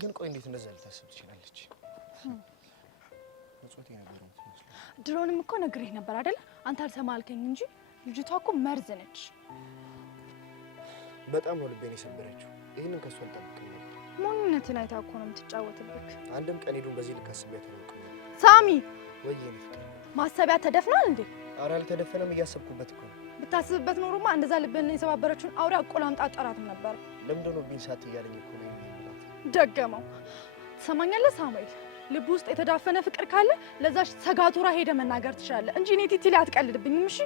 ግን ቆይ እንዴት እንደዛ ልታስብ ትችላለች? መጽወት የነበረው ድሮንም እኮ ነግሬህ ነበር አይደል? አንተ አልሰማልከኝ እንጂ ልጅቷ እኮ መርዝ ነች። በጣም ነው ልቤን የሰበረችው። ይሄንን ከሷ አልጠብቅም ነበር። ሞኝነትን አይታ እኮ ነው የምትጫወትብክ። አንድም ቀን ሄዱን በዚህ ልክ አስቤያት አላውቅም። ሳሚ ወይዬ ፍቅር ማሰቢያ ተደፍኗል እንዴ? ኧረ አልተደፈነም፣ እያሰብኩበት እኮ ነው። ብታስብበት ኖሮማ እንደዛ ልብን የሰባበረችውን አውሬ አቆላምጣ አጠራትም ነበር። ለምንድን ነው ቢንሳት እያለኝ እኮ ነው የሚላት። ደገመው። ትሰማኛለህ ሳሙኤል? ልብ ውስጥ የተዳፈነ ፍቅር ካለ ለዛሽ ሰጋቱራ ሄደ መናገር ትችላለህ እንጂ እኔ ቲቲ ላይ አትቀልድብኝም። እሺ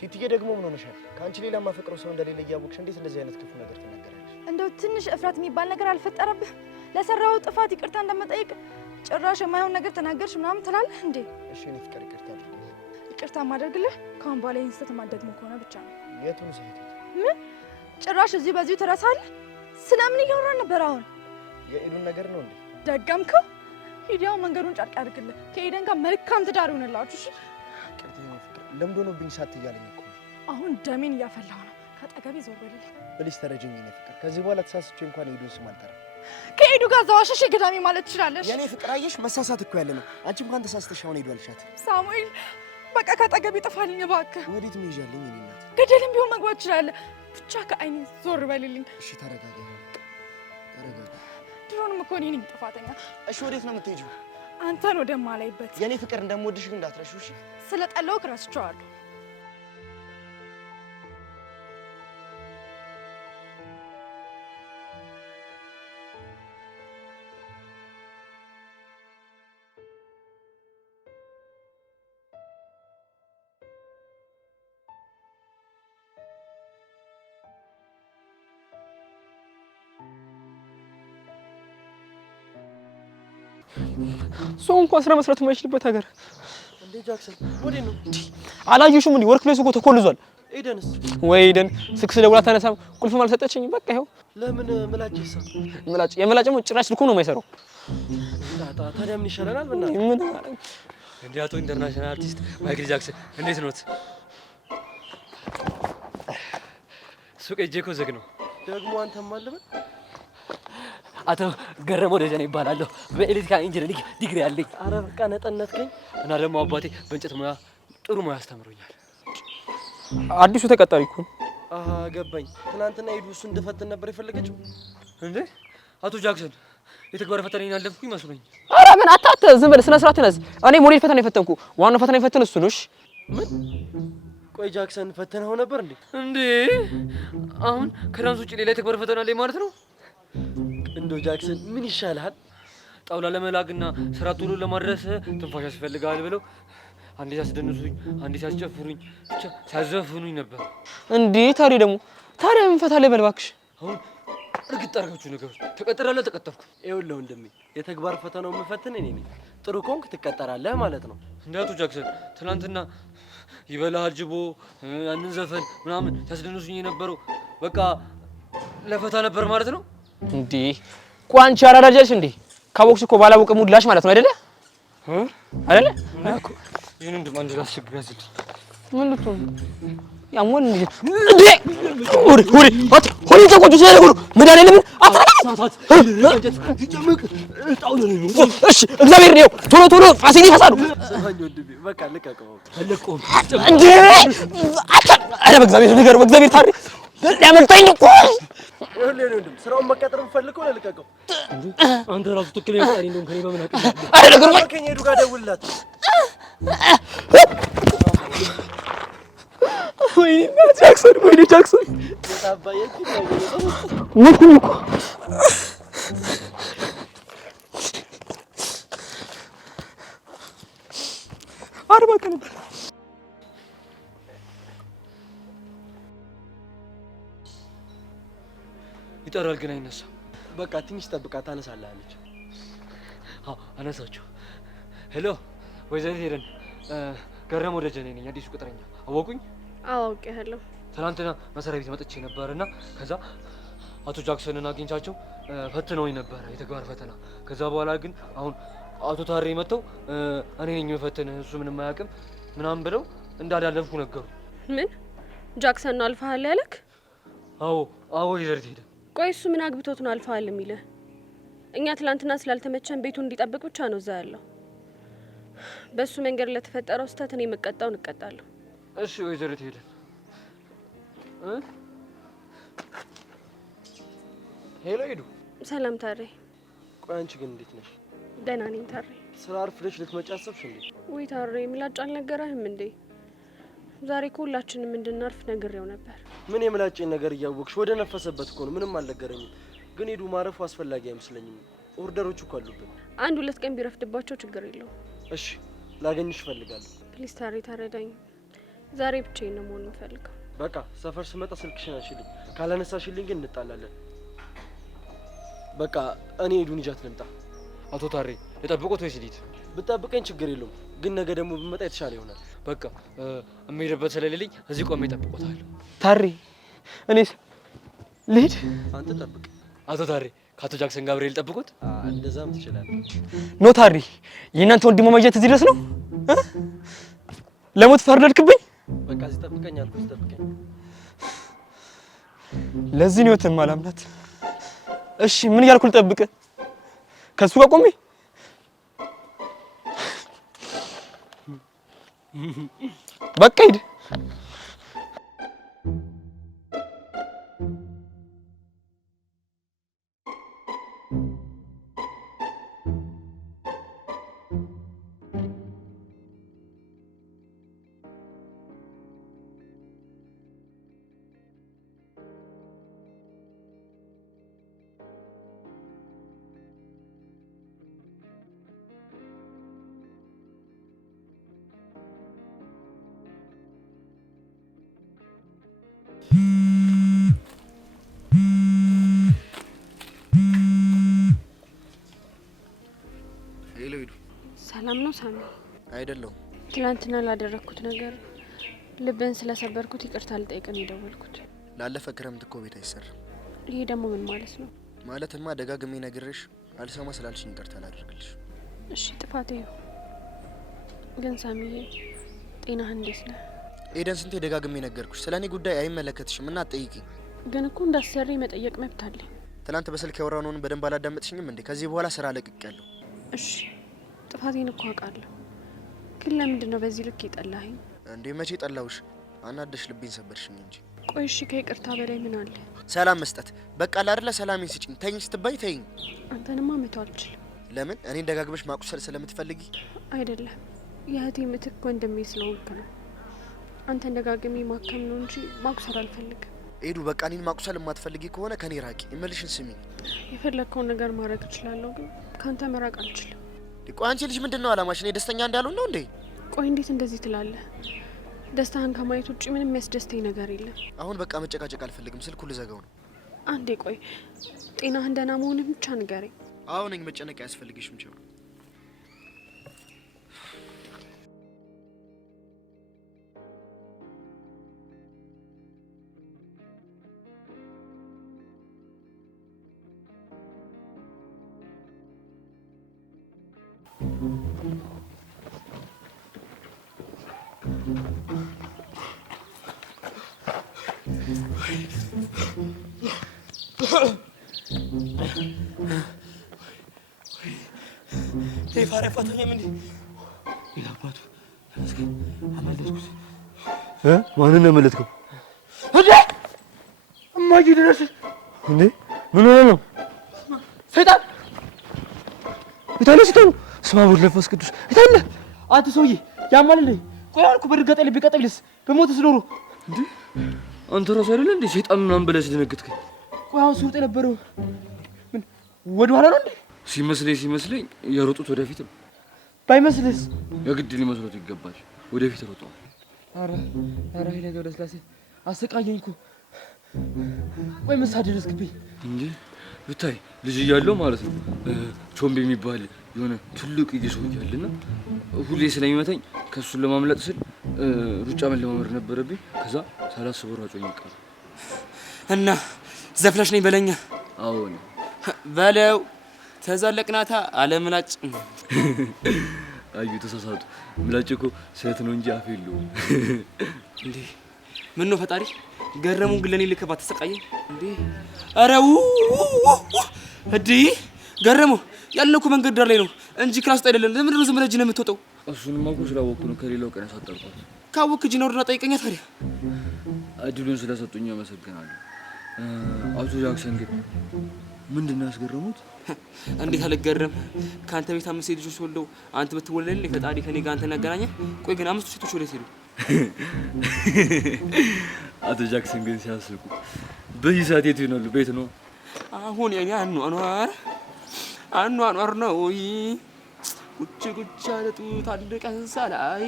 ቲቲዬ ደግሞ ምን ሆነሻል? ከአንቺ ሌላ ማፈቅረው ሰው እንደሌለ እያወቅሽ እንዴት እንደዚህ አይነት ክፉ ነገር ትናገራለሽ? እንደው ትንሽ እፍረት የሚባል ነገር አልፈጠረብህ? ለሰራው ጥፋት ይቅርታ እንደመጠየቅ ጭራሽ የማይሆን ነገር ተናገርሽ ምናምን ትላለህ እንዴ? እሺ እኔ ፍቅር ይቅርታ አድርግልኝ። ይቅርታ ማደርግልህ ካሁን በኋላ ይህን ስህተት ማደግሞ ከሆነ ብቻ ነው። የቱን ስህተት? ምን ጭራሽ እዚህ በዚሁ ትረሳለህ? ስለምን እያወራን ነበር አሁን? የኢዱን ነገር ነው እንዴ? ደገምከው። ሂዲያው መንገዱን ጨርቅ ያድርግልህ። ከኤደን ጋር መልካም ትዳር ይሆንላችሁ። እሺ ቅርትኝ ፍቅር ለምንድን ነው ቢንሳት እያለኝ እኮ ነው። አሁን ደሜን እያፈላሁ ነው። ከጠገቤ ዞር በልልኝ ፕሊስ፣ ተረጅኝ የኔ ፍቅር። ከዚህ በኋላ ተሳስቼ እንኳን የኢዱን ስም አልጠራም። ከኤዱ ጋር ዘዋሽሽ ግዳሜ ማለት ትችላለሽ። የኔ ፍቅር አየሽ፣ መሳሳት እኮ ያለ ነው። አንቺ እንኳን ተሳስተሽ አሁን ሄዱ አልሻት። ሳሙኤል በቃ ከጠገቤ ጥፋልኝ እባክህ። ወዴት ምይዣለኝ? እኔ እናት ገደልም ቢሆን መግባት ትችላለህ። ብቻ ከአይኔ ዞር በልልኝ። እሺ ተረጋጋ፣ ተረጋጋ። ድሮንም እኮ እኔ ነኝ ጥፋተኛ። እሺ ወዴት ነው የምትሄጂው? አንተን ወደማላይበት። የኔ ፍቅር እንደምወድሽ ግን እንዳትረሺው እሺ። ስለጠላሁህ እረስቸዋለሁ። ሰው እንኳን ስራ መስራት የማይችልበት ሀገር እንዴ? ጃክሰን ወዴት ነው? አላየሽም እንዴ? ወርክ ፕሌስ እኮ ተኮልዟል። ኤደንስ? ወይ ኤደን ስልክ ደውላ ታነሳም፣ ቁልፍም አልሰጠችኝም። በቃ ይኸው። ለምን ምላጭ ይሰጥ? የምላጭ ጭራሽ ልኩ ነው የማይሰራው። ታዲያ ምን ይሻለናል? በእናትህ ምን እንዴ? አቶ ኢንተርናሽናል አርቲስት ማይክል ጃክሰን እንዴት ኖት? ሱቅ ሂጅ እኮ ዝግ ነው። ደግሞ አንተም አለበት። አቶ ገረመው ደጀኔ ይባላለሁ። በኤሌክትሪካል ኢንጂነሪንግ ዲግሪ አለኝ። አረ በቃ ነጠነትከኝ። እና ደግሞ አባቴ በእንጨት ሙያ ጥሩ ሙያ አስተምሮኛል። አዲሱ ተቀጣሪ እኮ አሃ ገባኝ። ትናንትና ሄዱ እሱ እንደፈተን ነበር የፈለገችው እንዴ? አቶ ጃክሰን የተግባር ፈተናዬን አለፍኩ ይመስሉኝ። ኧረ ምን አታተ ዝም በል፣ ስነ ስርዓት ያዝ። እኔ ሞዴል ፈተና የፈተንኩ፣ ዋናው ፈተና የፈተን እሱ ነው። እሺ ምን? ቆይ ጃክሰን ፈተናው ነበር እንዴ? እንዴ አሁን ከዳንስ ውጪ ሌላ የተግባር ፈተና ላይ ማለት ነው? እንደው ጃክሰን ምን ይሻላል? ጣውላ ለመላግና ስራ ቶሎ ለማድረስ ትንፋሽ ያስፈልጋል ብለው አንዴ ሲያስደንሱኝ፣ አንዴ ሲያስጨፍሩኝ፣ ብቻ ሲያዘፍኑኝ ነበር። እንዴ ታዲያ ምን ፈታ ላይ በል እባክሽ። አሁን እርግጥ አድርጋችሁ ነገሮች ተቀጥራለህ። ተቀጠርኩ። ይኸውልህ ወንድሜ የተግባር ፈተናው የምፈትን እኔ ነኝ። ጥሩ ኮንክ ትቀጠራለህ ማለት ነው። እንደ አቶ ጃክሰን ትናንትና ይበላሃል ጅቦ ያንን ዘፈን ምናምን ሲያስደንሱኝ የነበረው በቃ ለፈታ ነበር ማለት ነው። እንዴ ቋንቻ አራዳጃሽ እንዴ? ካቦክስ እኮ ባላወቀ ሙድላሽ ማለት ነው አይደለ? አይደለ? ይሄን እንደማንድ ላስቸግር ያዝልኝ። ምን ልትሆን ያሞን እንዴ? ሆሪ ተቆጡ ሲያደርጉ መዳን የለም። እሺ እግዚአብሔር ነው። ቶሎ ፋሲል ይፈሳሉ። ሰማኝ ወንድሜ በቃ ልቀቀው። አለቀውም እንዴ አረ በእግዚአብሔር ነገር በእግዚአብሔር ታሪ ያመልጠኝ እኮ ይኸውልህ ወንድም ስራውን መቀጠር የምፈልገው ልቀቀው። አንተ ራሱ ትክክለኛ ፈጣሪ እንደሆነ ከኔ በምን አውቃለሁ? አረ ነገር ከኛ ሄዱ ጋር ደውልላት። ወይኔ ጃክሰን ታባዬ ሞኩኝ እኮ አርባ ቀን ነበር። ይጠራል ግን አይነሳም። በቃ ትንሽ ጠብቃት ታነሳለህ አለች። አዎ አነሳችሁ። ሄሎ ወይዘሪት ሄደን ገረመው ደጀኔ ነኝ፣ አዲሱ ቅጥረኛ። አወቁኝ? አውቄሃለሁ። ትናንትና መሰሪያ ቤት መጥቼ ነበርና ከዛ አቶ ጃክሰንን አግኝቻቸው ፈትነውኝ ነበረ የተግባር ፈተና። ከዛ በኋላ ግን አሁን አቶ ታሬ መጥተው እኔ ነኝ የምፈትን እሱ ምንም አያውቅም ምናምን ብለው እንዳላለፍኩ ነገሩ። ምን ጃክሰን አልፈሃል ያለክ? አዎ ወይዘሪት ሄደን። ቆይ እሱ ምን አግብቶት ነው አልፈሃል የሚልህ? እኛ ትላንትና ስላልተመቸን ቤቱን እንዲጠብቅ ብቻ ነው እዛ ያለው። በሱ መንገድ ለተፈጠረው ስህተት እኔ መቀጣውን እቀጣለሁ። እሺ ወይዘሪት ሄለን ሄሎ ሄዱ። ሰላም ታሬ። ቆይ አንቺ ግን እንዴት ነሽ? ደህና ነኝ ታሬ። ስራ አርፍደሽ ልትመጪ አሰብሽ እንዴ? ወይ ታሬ ምላጭ አልነገረህም እንዴ? ዛሬ ሁላችንም እንድናርፍ ነግሬው ነበር። ምን የምላጭን ነገር እያወቅሽ ወደ ነፈሰበት እኮ ነው። ምንም አልነገረኝም። ግን ሄዱ ማረፉ አስፈላጊ አይመስለኝም። ኦርደሮቹ እኮ አሉብን። 1-2 ቀን ቢረፍድባቸው ችግር የለውም። እሺ ላገኝሽ እፈልጋለሁ። ፕሊዝ ታሬ ተረዳኝ። ዛሬ ብቻዬን ነው መሆን የምፈልገው። በቃ ሰፈር ስመጣ ስልክሽን አንሺልኝ። ካላነሳሽልኝ ግን እንጣላለን። በቃ እኔ ሄዱን ይዣት ልምጣ። አቶ ታሬ ልጠብቆት ወይስ ልሂድ? ብጠብቀኝ ችግር የለውም። ግን ነገ ደግሞ ብመጣ የተሻለ ይሆናል። በቃ የምሄድበት ስለሌለኝ እዚህ ቆሜ እጠብቆታለሁ። ታሬ እኔስ ልሂድ? አንተ ጠብቅ። አቶ ታሬ ከአቶ ጃክሰን ጋብርኤል ጠብቁት። እንደዛም ትችላለህ። ኖ ታሬ የእናንተ ወንድማማችነት እዚህ ድረስ ነው? ለሞት ፈረድክብኝ? በቃ እዚህ ጠብቀኝ አልኩህ። ጠብቀኝ። ለዚህ ነው የማላምናት። እሺ ምን እያልኩ ልጠብቅ? ከሱ ጋር ቆሜ በቃ ሂድ። ሰላም ነው ሳሚ? አይደለም። ትላንትና ላደረኩት ነገር ልብን ስለሰበርኩት ይቅርታ ልጠይቅን የደወልኩት። ላለፈ ክረምት እኮ ቤት አይሰራም። ይሄ ደግሞ ምን ማለት ነው? ማለትማ ደጋግሜ ነግሬሽ አልሰማ ስላልሽኝ ይቅርታ ላደርግልሽ። እሺ ጥፋቴ ነው። ግን ሳሚዬ ጤናህ እንዴት ነህ? ኤደን ስንቴ ደጋግሜ ነገርኩሽ። ስለኔ ጉዳይ አይመለከትሽም እና አትጠይቂኝ። ግን እኮ እንዳሰሪ መጠየቅ መብት አለኝ። ትላንት በስልክ ያወራነውን በደንብ አላዳመጥሽኝም እንዴ? ከዚህ በኋላ ስራ ለቅቄያለሁ። እሺ ጥፋቴን እኮ አውቃለሁ። ግን ለምንድን ነው በዚህ ልክ የጠላኸኝ? እንዴ መቼ ጠላውሽ? አናደሽ ልቤን ሰበርሽኝ እንጂ። ቆይ እሺ ከይቅርታ በላይ ምን አለ? ሰላም መስጠት በቃ አይደለ? ሰላሜን ስጪኝ። ተይኝ ስትባይ ተይኝ። አንተንማ መተው አልችልም። ለምን? እኔን ደጋግመሽ ማቁሰል ስለምትፈልጊ? አይደለም፣ የእህቴ ምትክ ወንድሜ ስለሆንክ ነው። አንተን ደጋግሜ ማከም ነው እንጂ ማቁሰል አልፈልግም። ኤዱ በቃ እኔን ማቁሰል የማትፈልጊ ከሆነ ከኔ ራቂ። እመልሽን ስሚኝ። የፈለግከውን ነገር ማድረግ እችላለሁ፣ ግን ካንተ መራቅ አልችልም። ቆይ አንቺ ልጅ ምንድነው አላማሽ? እኔ ደስተኛ እንዳልሆን ነው እንዴ? ቆይ እንዴት እንደዚህ ትላለህ? ደስታህን ከማየት ውጭ ምንም የሚያስደስተኝ ነገር የለም። አሁን በቃ መጨቃጨቅ አልፈልግም። ስልኩ ልዘጋው ነው። አንዴ ቆይ፣ ጤናህን ደህና መሆንህን ብቻ ንገረኝ። አሁን ነኝ። መጨነቅ አያስፈልግሽም። ቻው። የፋሪያ ፋታኛም እንዴ? ይላባቱ ተመስገን አመለጥኩት። ማንን ነው ያመለጥከው? እንዴ እማዬ ድረስ እንዴ ምን ሆነ ነው? ሰይጣን ይታለ ሲተው ስማ ወልድ መንፈስ ቅዱስ ይታለ አንተ ሰውዬ ያማል እንዴ? ቆይ አልኩ በድጋጤ ልብ ይቀጥልስ በሞትስ ኖሮ እንዴ አንተ ራስህ አይደለ እንዴ ሰይጣን ምናምን ብለህ ሲደነግጥከኝ? ቆይ አሁን ሲወጥ የነበረው ምን ወደ ኋላ ነው እንዴ? ሲመስለኝ የሮጡት ወደፊት ነው። ባይመስልስ? የግድ ሊመስሉት ይገባል። ወደፊት ሮጠዋል። ኧረ ኃይለ ገብረስላሴ አሰቃየኝ እኮ። ቆይ ምን ሳደረስክብኝ እንዴ? ብታይ ልጅ እያለሁ ማለት ነው ቾምቤ የሚባል የሆነ ትልቅ ሰው እያለና ሁሌ ስለሚመታኝ ከሱን ለማምለጥ ስል ሩጫ መለማመድ ነበረብኝ። ከዛ ሳላስበው ሯጮኝ ቀረ እና ዘፍለሽ ነኝ በለኛ። አዎ ነው በለው ተዛለቅናታ አለምላጭ። አዩ ተሳሳቱ። ምላጭ እኮ ሴት ነው እንጂ አፍ የለውም። እንዴ ምን ነው ፈጣሪ ገረሙን ግን ለኔ ልከባት ተሰቃየኝ እንዴ? ኧረ እዲ ገረመው ያለነው እኮ መንገድ ዳር ላይ ነው እንጂ ክላስ አይደለም። ለምን ነው ዝም ብለህ እጅ ነው የምትወጣው? እሱንማ እኮ ስላወቅኩ ነው ከሌላው ቀን ያሳጠርኩት። ካወቅክ እጅ ነው ጠይቀኛ ታዲያ። እድሉን ስለሰጡኝ አመሰግናለሁ። አቶ ጃክሰን ግን ምንድን ነው ያስገረሙት? እንዴት አልገረም? ከአንተ ቤት 5 ልጆች ወልደው አንተ ብትወለድልኝ ፈጣሪ ከኔ ጋር አንተን ያገናኘ። ቆይ ግን 5 ሴቶች ወዴት ሄዱ? አቶ ጃክሰን ግን ሲያስቁ። በዚህ ሰዓት የት ይሆናሉ? ቤት ነው አሁን የኔ አኗኗር ነው። ጉች ጉች አለጡ ታልቀ ሳላይ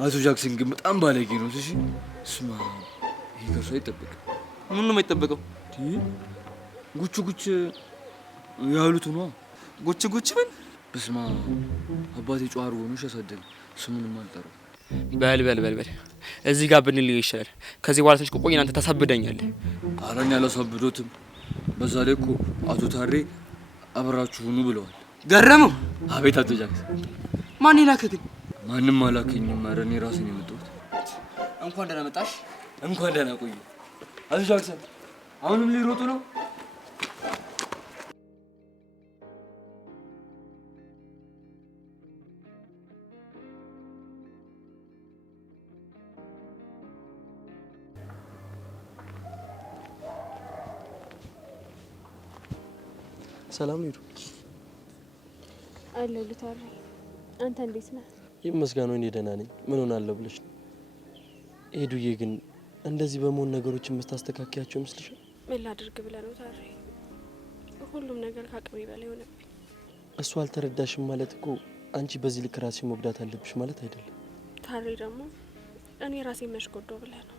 አቶ ጃክሰን ግን በጣም ባለጌ ነው። እሺ ስማ፣ ይሄ ከሱ አይጠበቅም። ምን ነው የማይጠበቀው? ጉች ጉች ያሉት ነው። ጉች ጉች ምን? በስማ አባቴ ጨዋር ሆኖ ያሳደገ ስሙንም አልጠራው። በል እዚህ ጋር ብንልኝ ይሻላል። ከዚህ በኋላ ትንሽ ቆይ፣ እናንተ ታሳብደኛለህ። አረኛ አላሳብዶትም። በዛ ላይ እኮ አቶ ታሬ አብራችሁ ሁኑ ብለዋል። ገረመው። አቤት አቶ ጃክሰን። ማን ይላከህ ግን? ማንም አላከኝም። ኧረ እኔ ራሴ ነው የመጣሁት። እንኳን ደህና መጣሽ። እንኳን ደህና ቆዩ። አቶ ጃክሰን አሁንም ሊሮጡ ነው? ሰላም ሄዱ። አለሁ ልታሪ። አንተ እንዴት ነህ? ይመስገነው እኔ ደህና ነኝ። ምን ሆናለሁ ብለሽ ነው? ሄዱዬ ግን እንደዚህ በመሆን ነገሮችን መስታስተካከያቸው ይመስልሻል? ምን ላድርግ ብለህ ነው ታሪ? ሁሉም ነገር ከአቅሜ በላይ ሆነብኝ። እሱ አልተረዳሽም ማለት እኮ አንቺ በዚህ ልክ ራስሽን መጉዳት አለብሽ ማለት አይደለም። ታሪ ደግሞ እኔ ራሴ መሽጎዶ ብለህ ነው።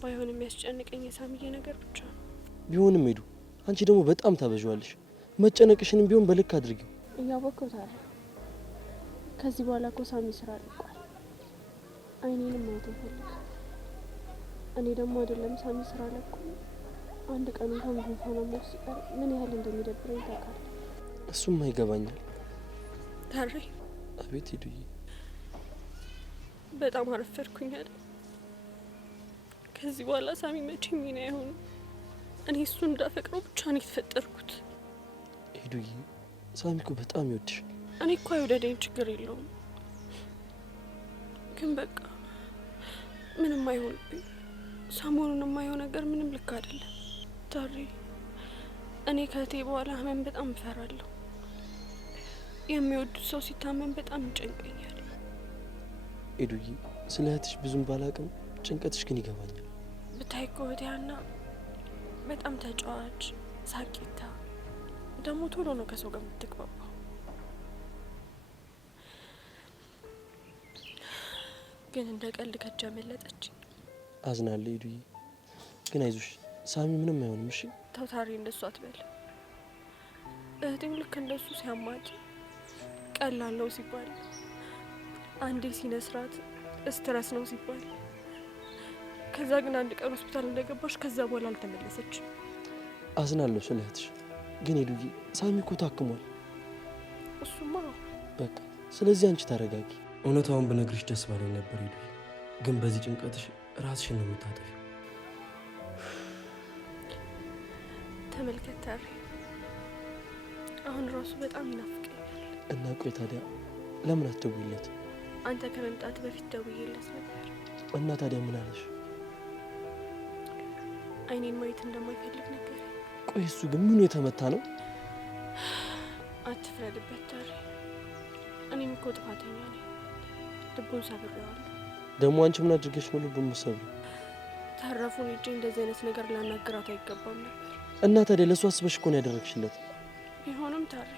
ባይሆን የሚያስጨንቀኝ የሳሚዬ ነገር ብቻ ነው። ቢሆንም ሄዱ አንቺ ደግሞ በጣም ታበዣዋለሽ። መጨነቅሽንም ቢሆን በልክ አድርጊው። እያወቅሁ ታሪ፣ ከዚህ በኋላ እኮ ሳሚ ስራ ልቋል። አይኔንም ማየት ይፈልጋል። እኔ ደግሞ አይደለም ሳሚ ስራ ለኩ አንድ ቀን እንኳን ጉንፋን አሞት ሲቀር ምን ያህል እንደሚደብረኝ ታውቃለህ? እሱማ ይገባኛል። ታሪ። አቤት ሄዱዬ። በጣም አረፈድኩኝ አይደል? ከዚህ በኋላ ሳሚ መቼም የኔ አይሆንም። እኔ እሱ እንዳፈቅረው ብቻ ነው የተፈጠርኩት። ሄዱዬ ሳሚ እኮ በጣም ይወድሽ። እኔ እኮ አይወደደኝ ችግር የለውም፣ ግን በቃ ምንም አይሆንብኝ። ሰሞኑን የማየው ነገር ምንም ልክ አይደለም ታሪ። እኔ ከእቴ በኋላ ህመም በጣም እፈራለሁ። የሚወዱት ሰው ሲታመም በጣም ይጨንቀኛል። ሄዱዬ ስለ እህትሽ ብዙም ባላቅም ጭንቀትሽ ግን ይገባኛል። ብታይ እኮ እህቴ ሀና በጣም ተጫዋች፣ ሳቂታ፣ ደግሞ ቶሎ ነው ከሰው ጋር የምትግባባው። ግን እንደ ቀልድ ከእጅ አመለጠችኝ። አዝናለሁ ሄዱዬ፣ ግን አይዞሽ ሳሚ ምንም አይሆንም። እሺ ተው ታሪ፣ እንደሱ አትበል። እህቴም ልክ እንደሱ ሲያማት ቀላል ነው ሲባል፣ አንዴ ሲነስራት ስትረስ ነው ሲባል፣ ከዛ ግን አንድ ቀን ሆስፒታል እንደገባሽ ከዛ በኋላ አልተመለሰችም። አዝናለሁ ስለ እህትሽ፣ ግን ሄዱዬ ሳሚ እኮ ታክሟል። እሱማ በቃ ስለዚህ አንቺ ታረጋጊ። እውነታውን ብነግርሽ ደስ ባለኝ ነበር ሄዱዬ፣ ግን በዚህ ጭንቀትሽ ራስሽን ነው የምታጠፊው። ተመልከት ታሪ፣ አሁን ራሱ በጣም ይናፍቀኛል። እና ቆይ ታዲያ ለምን አትደውይለት? አንተ ከመምጣት በፊት ደውዬለት ነበር። እና ታዲያ ምን አለሽ? አይኔን ማየት እንደማይፈልግ ነገር። ቆይ እሱ ግን ምኑ የተመታ ነው? አትፍረድበት ታሪ፣ እኔም እኮ ጥፋተኛ ነኝ። ልቡን ሰብሬዋለሁ። ደግሞ አንቺ ምን አድርገሽ ነው ልቡን የምትሰብሪው? ተረፉን እጄ እንደዚህ አይነት ነገር ላናገራት አይገባም ነበር። እና ታዲያ ለእሱ አስበሽ እኮ ነው ያደረግሽለት። ቢሆንም ታሪ፣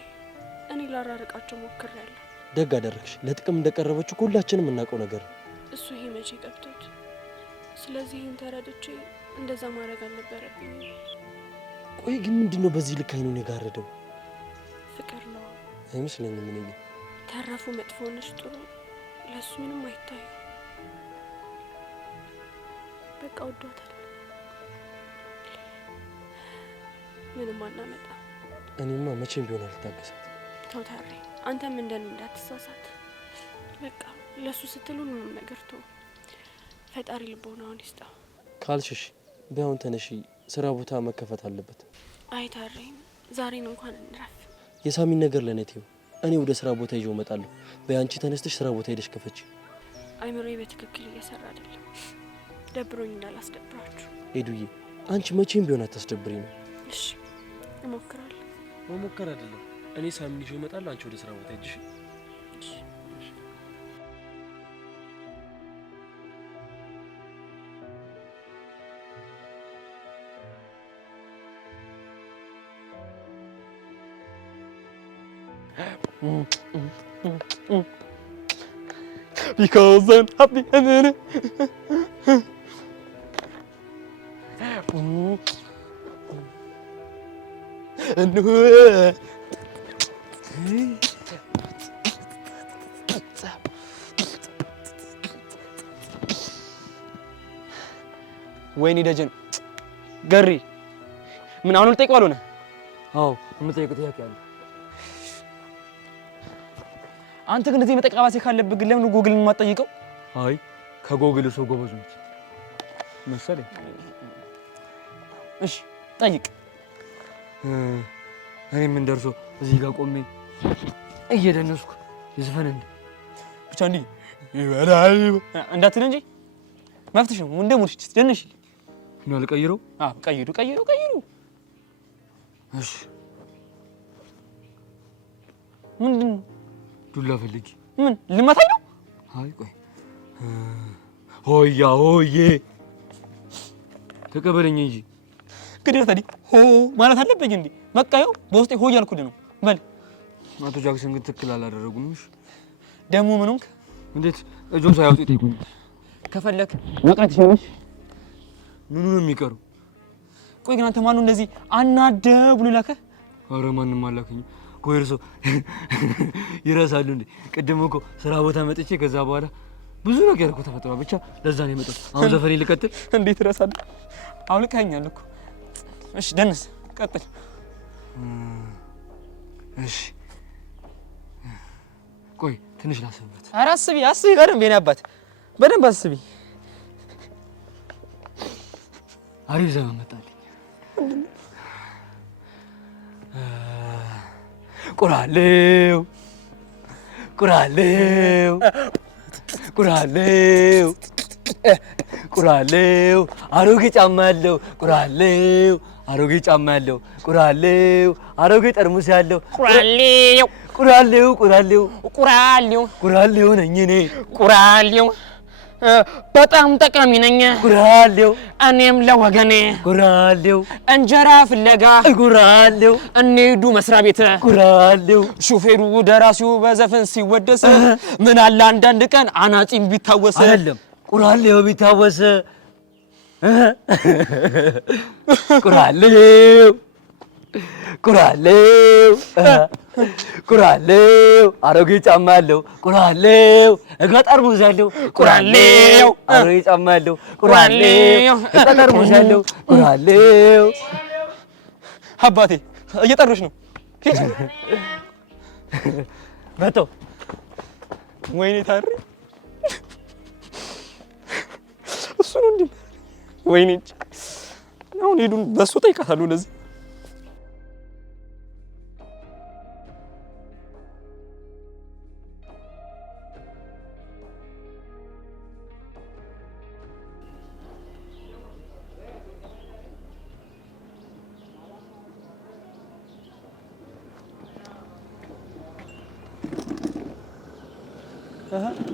እኔ ላራርቃቸው ሞክሬያለሁ። ደግ አደረግሽ። ለጥቅም እንደቀረበችው ሁላችንም የምናውቀው ነገር ነው። እሱ ይሄ መቼ ገብቶት። ስለዚህ ይህን ተረድቼ እንደዛ ማድረግ አልነበረብኝም። ቆይ ግን ምንድን ነው በዚህ ልክ አይኑን የጋረደው? ፍቅር ነው አይመስለኝም። ምን ተረፉ መጥፎ ነሽ ጥሩ ለሱ ምንም አይታየው። በቃ ወዷታል። ምንም አናመጣ። እኔማ መቼም ቢሆን አልታገሳት። ተው ታሪ፣ አንተም እንደኔ እንዳትሳሳት። በቃ ለሱ ስትሉ ምንም ነገር ተው። ፈጣሪ ልቦናውን ይስጠው። ካልሽሽ ቢያውን ተነሺ፣ ስራ ቦታ መከፈት አለበት። አይታረኝ ዛሬን እንኳን እንረፍ። የሳሚን ነገር ለኔ ተይው። እኔ ወደ ስራ ቦታ ይዤው እመጣለሁ። በያንቺ ተነስተሽ ስራ ቦታ ሄደሽ ከፈች። አይምሮዬ በትክክል እየሰራ አይደለም። ደብሮኝ እንዳላስደብራችሁ። ሄዱዬ አንቺ መቼም ቢሆን አታስደብሪኝ ነው። እሺ እሞክራለሁ። መሞከር አይደለም። እኔ ሳሚን ይዤው እመጣለሁ። አንቺ ወደ ስራ ቦታ ሄድሽ። Because I'm happy and then ወይኔ ደጀን ገሪ ምን አሁን ልጠይቀው አልሆነ? አዎ የምጠይቀው ጥያቄ አለ። አንተ ግን እንደዚህ መጠቃባሴ ካለብህ ግን ለምን ጎግልን የማትጠይቀው? አይ ከጎግል ሰው ጎበዝ ነው መሰለኝ። እሺ ጠይቅ። እኔም እንደርሶ እዚህ ጋር ቆሜ እየደነስኩ ይዝፈን እንዴ ብቻ እንዴ ይበላል እንዳትል እንጂ መፍትሽ ነው። እንደ ሙርሽ ደነሽ ነው ልቀይረው? አዎ ቀይሩ። እሺ ምንድን ዱላ ፈልጊ። ምን ልመታኝ ነው? አይ ቆይ ሆያ ሆዬ ተቀበለኝ እንጂ ግዴታ ታዲያ ሆ ማለት አለብኝ እንዴ? በቃ ይኸው በውስጤ ሆ እያልኩልህ ነው። በል አቶ ጃክሰን ግን ትክክል አላደረጉም። እሺ ደግሞ ምን ሆንክ? እንዴት እጆን ሳያወጡ ይጠይቁኝ? ከፈለክ መቅረት ይችላልሽ። ምኑ ነው የሚቀረው? ቆይ ግን አንተ ማነው እንደዚህ አናደህ ብሎ ላከህ? ኧረ ማንም አላከኝ። ቆይ እርሶ ይረሳሉ እንዴ? ቅድም እኮ ስራ ቦታ መጥቼ ከዛ በኋላ ብዙ ነገር እኮ ተፈጥሯል። ብቻ ለዛ ነው የመጣሁት። አሁን ዘፈኔ ልቀጥል? እንዴት እረሳለሁ? አውልቀኸኛል እኮ። እሺ ደንስ ቀጥል። እሺ ቆይ ትንሽ ላስብበት። ኧረ አስቢ በደንብ የኔ አባት በደንብ አስቢ። አሪፍ ዘመን መጣልኝ። ቁራሌው አሮጌ ጫማ ያለው አሮጌ ጫማ ያለው አሮጌ ጠርሙስ ያለው ቁራሌው ነኝ እኔ በጣም ጠቃሚ ነኝ እኔም ለወገኔ እንጀራ ፍለጋ እንሂዱ መስሪያ ቤት ሹፌሩ ደራሲው በዘፈን ሲወደስ ምን አለ አንዳንድ ቀን አናጺም ቢታወስ አይደለም ቁራሌው ቢታወስ ቁራሌው አሮጌ ጫማ ያለው እጋ ጠርሙስ ያለው አሮጌ ጫማ ያለው እጋ ጠርሙስ ያለው አባቴ እየጠሩሽ ነው። መቶ ወይኔ ታሪ እሱ ነው እንዴ? ወይኔ አሁን ሄዱን በሱ ጠይቃታለሁ ለዚህ